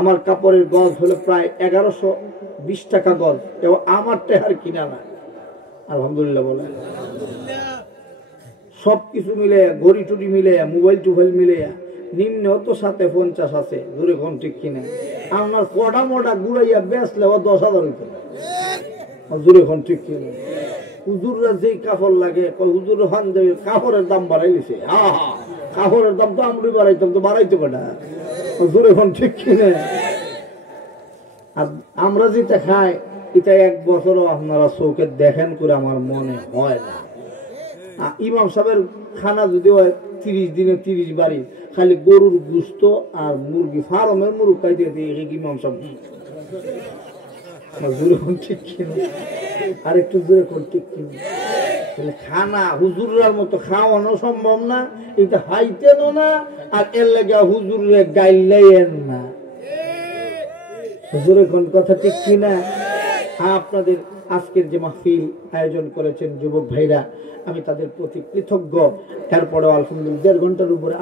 আমার কাপড়ের গজ হলো প্রায় 1120 টাকা গজ, এবং আমার টেহার কিনা না। আলহামদুলিল্লাহ বলে সবকিছু মিলে, ঘড়ি টুড়ি মিলে, মোবাইল টোবাইল মিলে নিম্ন তো 750 আছে, জোরে কোন ঠিক কিনা? আপনার কটা মোটা গুড়াইয়া বেচলে 10,000 হইতো, জোরে কোন ঠিক কিনা? হুজুররা যেই কাপড় লাগে, হুজুর হান দেবে কাপড়ের দাম বাড়াইছে। কাপড়ের দাম তো আমি বাড়াইতাম, তো বাড়াইতে পারে, জোরে কোন ঠিক কিনা? আর আমরা যেটা খাই এটা 1 বছরও আপনারা চোখে দেখেন করে আমার মনে হয় না। ইমাম সাহেবের খানা যদি হয় 30 দিনে 30 বাড়ি, খালি গরুর গুস্ত আর মুরগি, ফার্মের মুরগ খাইতে দিয়ে ইমাম সাহেব। জোরে কোন ঠিক কিনা? আর একটু জোরে কোন ঠিক কিনা? খানা হুজুরার মতো খাওয়ানো সম্ভব না, এটা হাইতেনও না, আর এর লাগে হুজুরে গাইলেন না। জোরে কোন কথা ঠিক কিনা? আপনাদের আজকের যে মাহফিল আয়োজন করেছেন যুবক ভাইরা, আমি তাদের প্রতি কৃতজ্ঞ। এরপরেও আলহামদুলিল্লাহ 1.5 ঘন্টার উপরে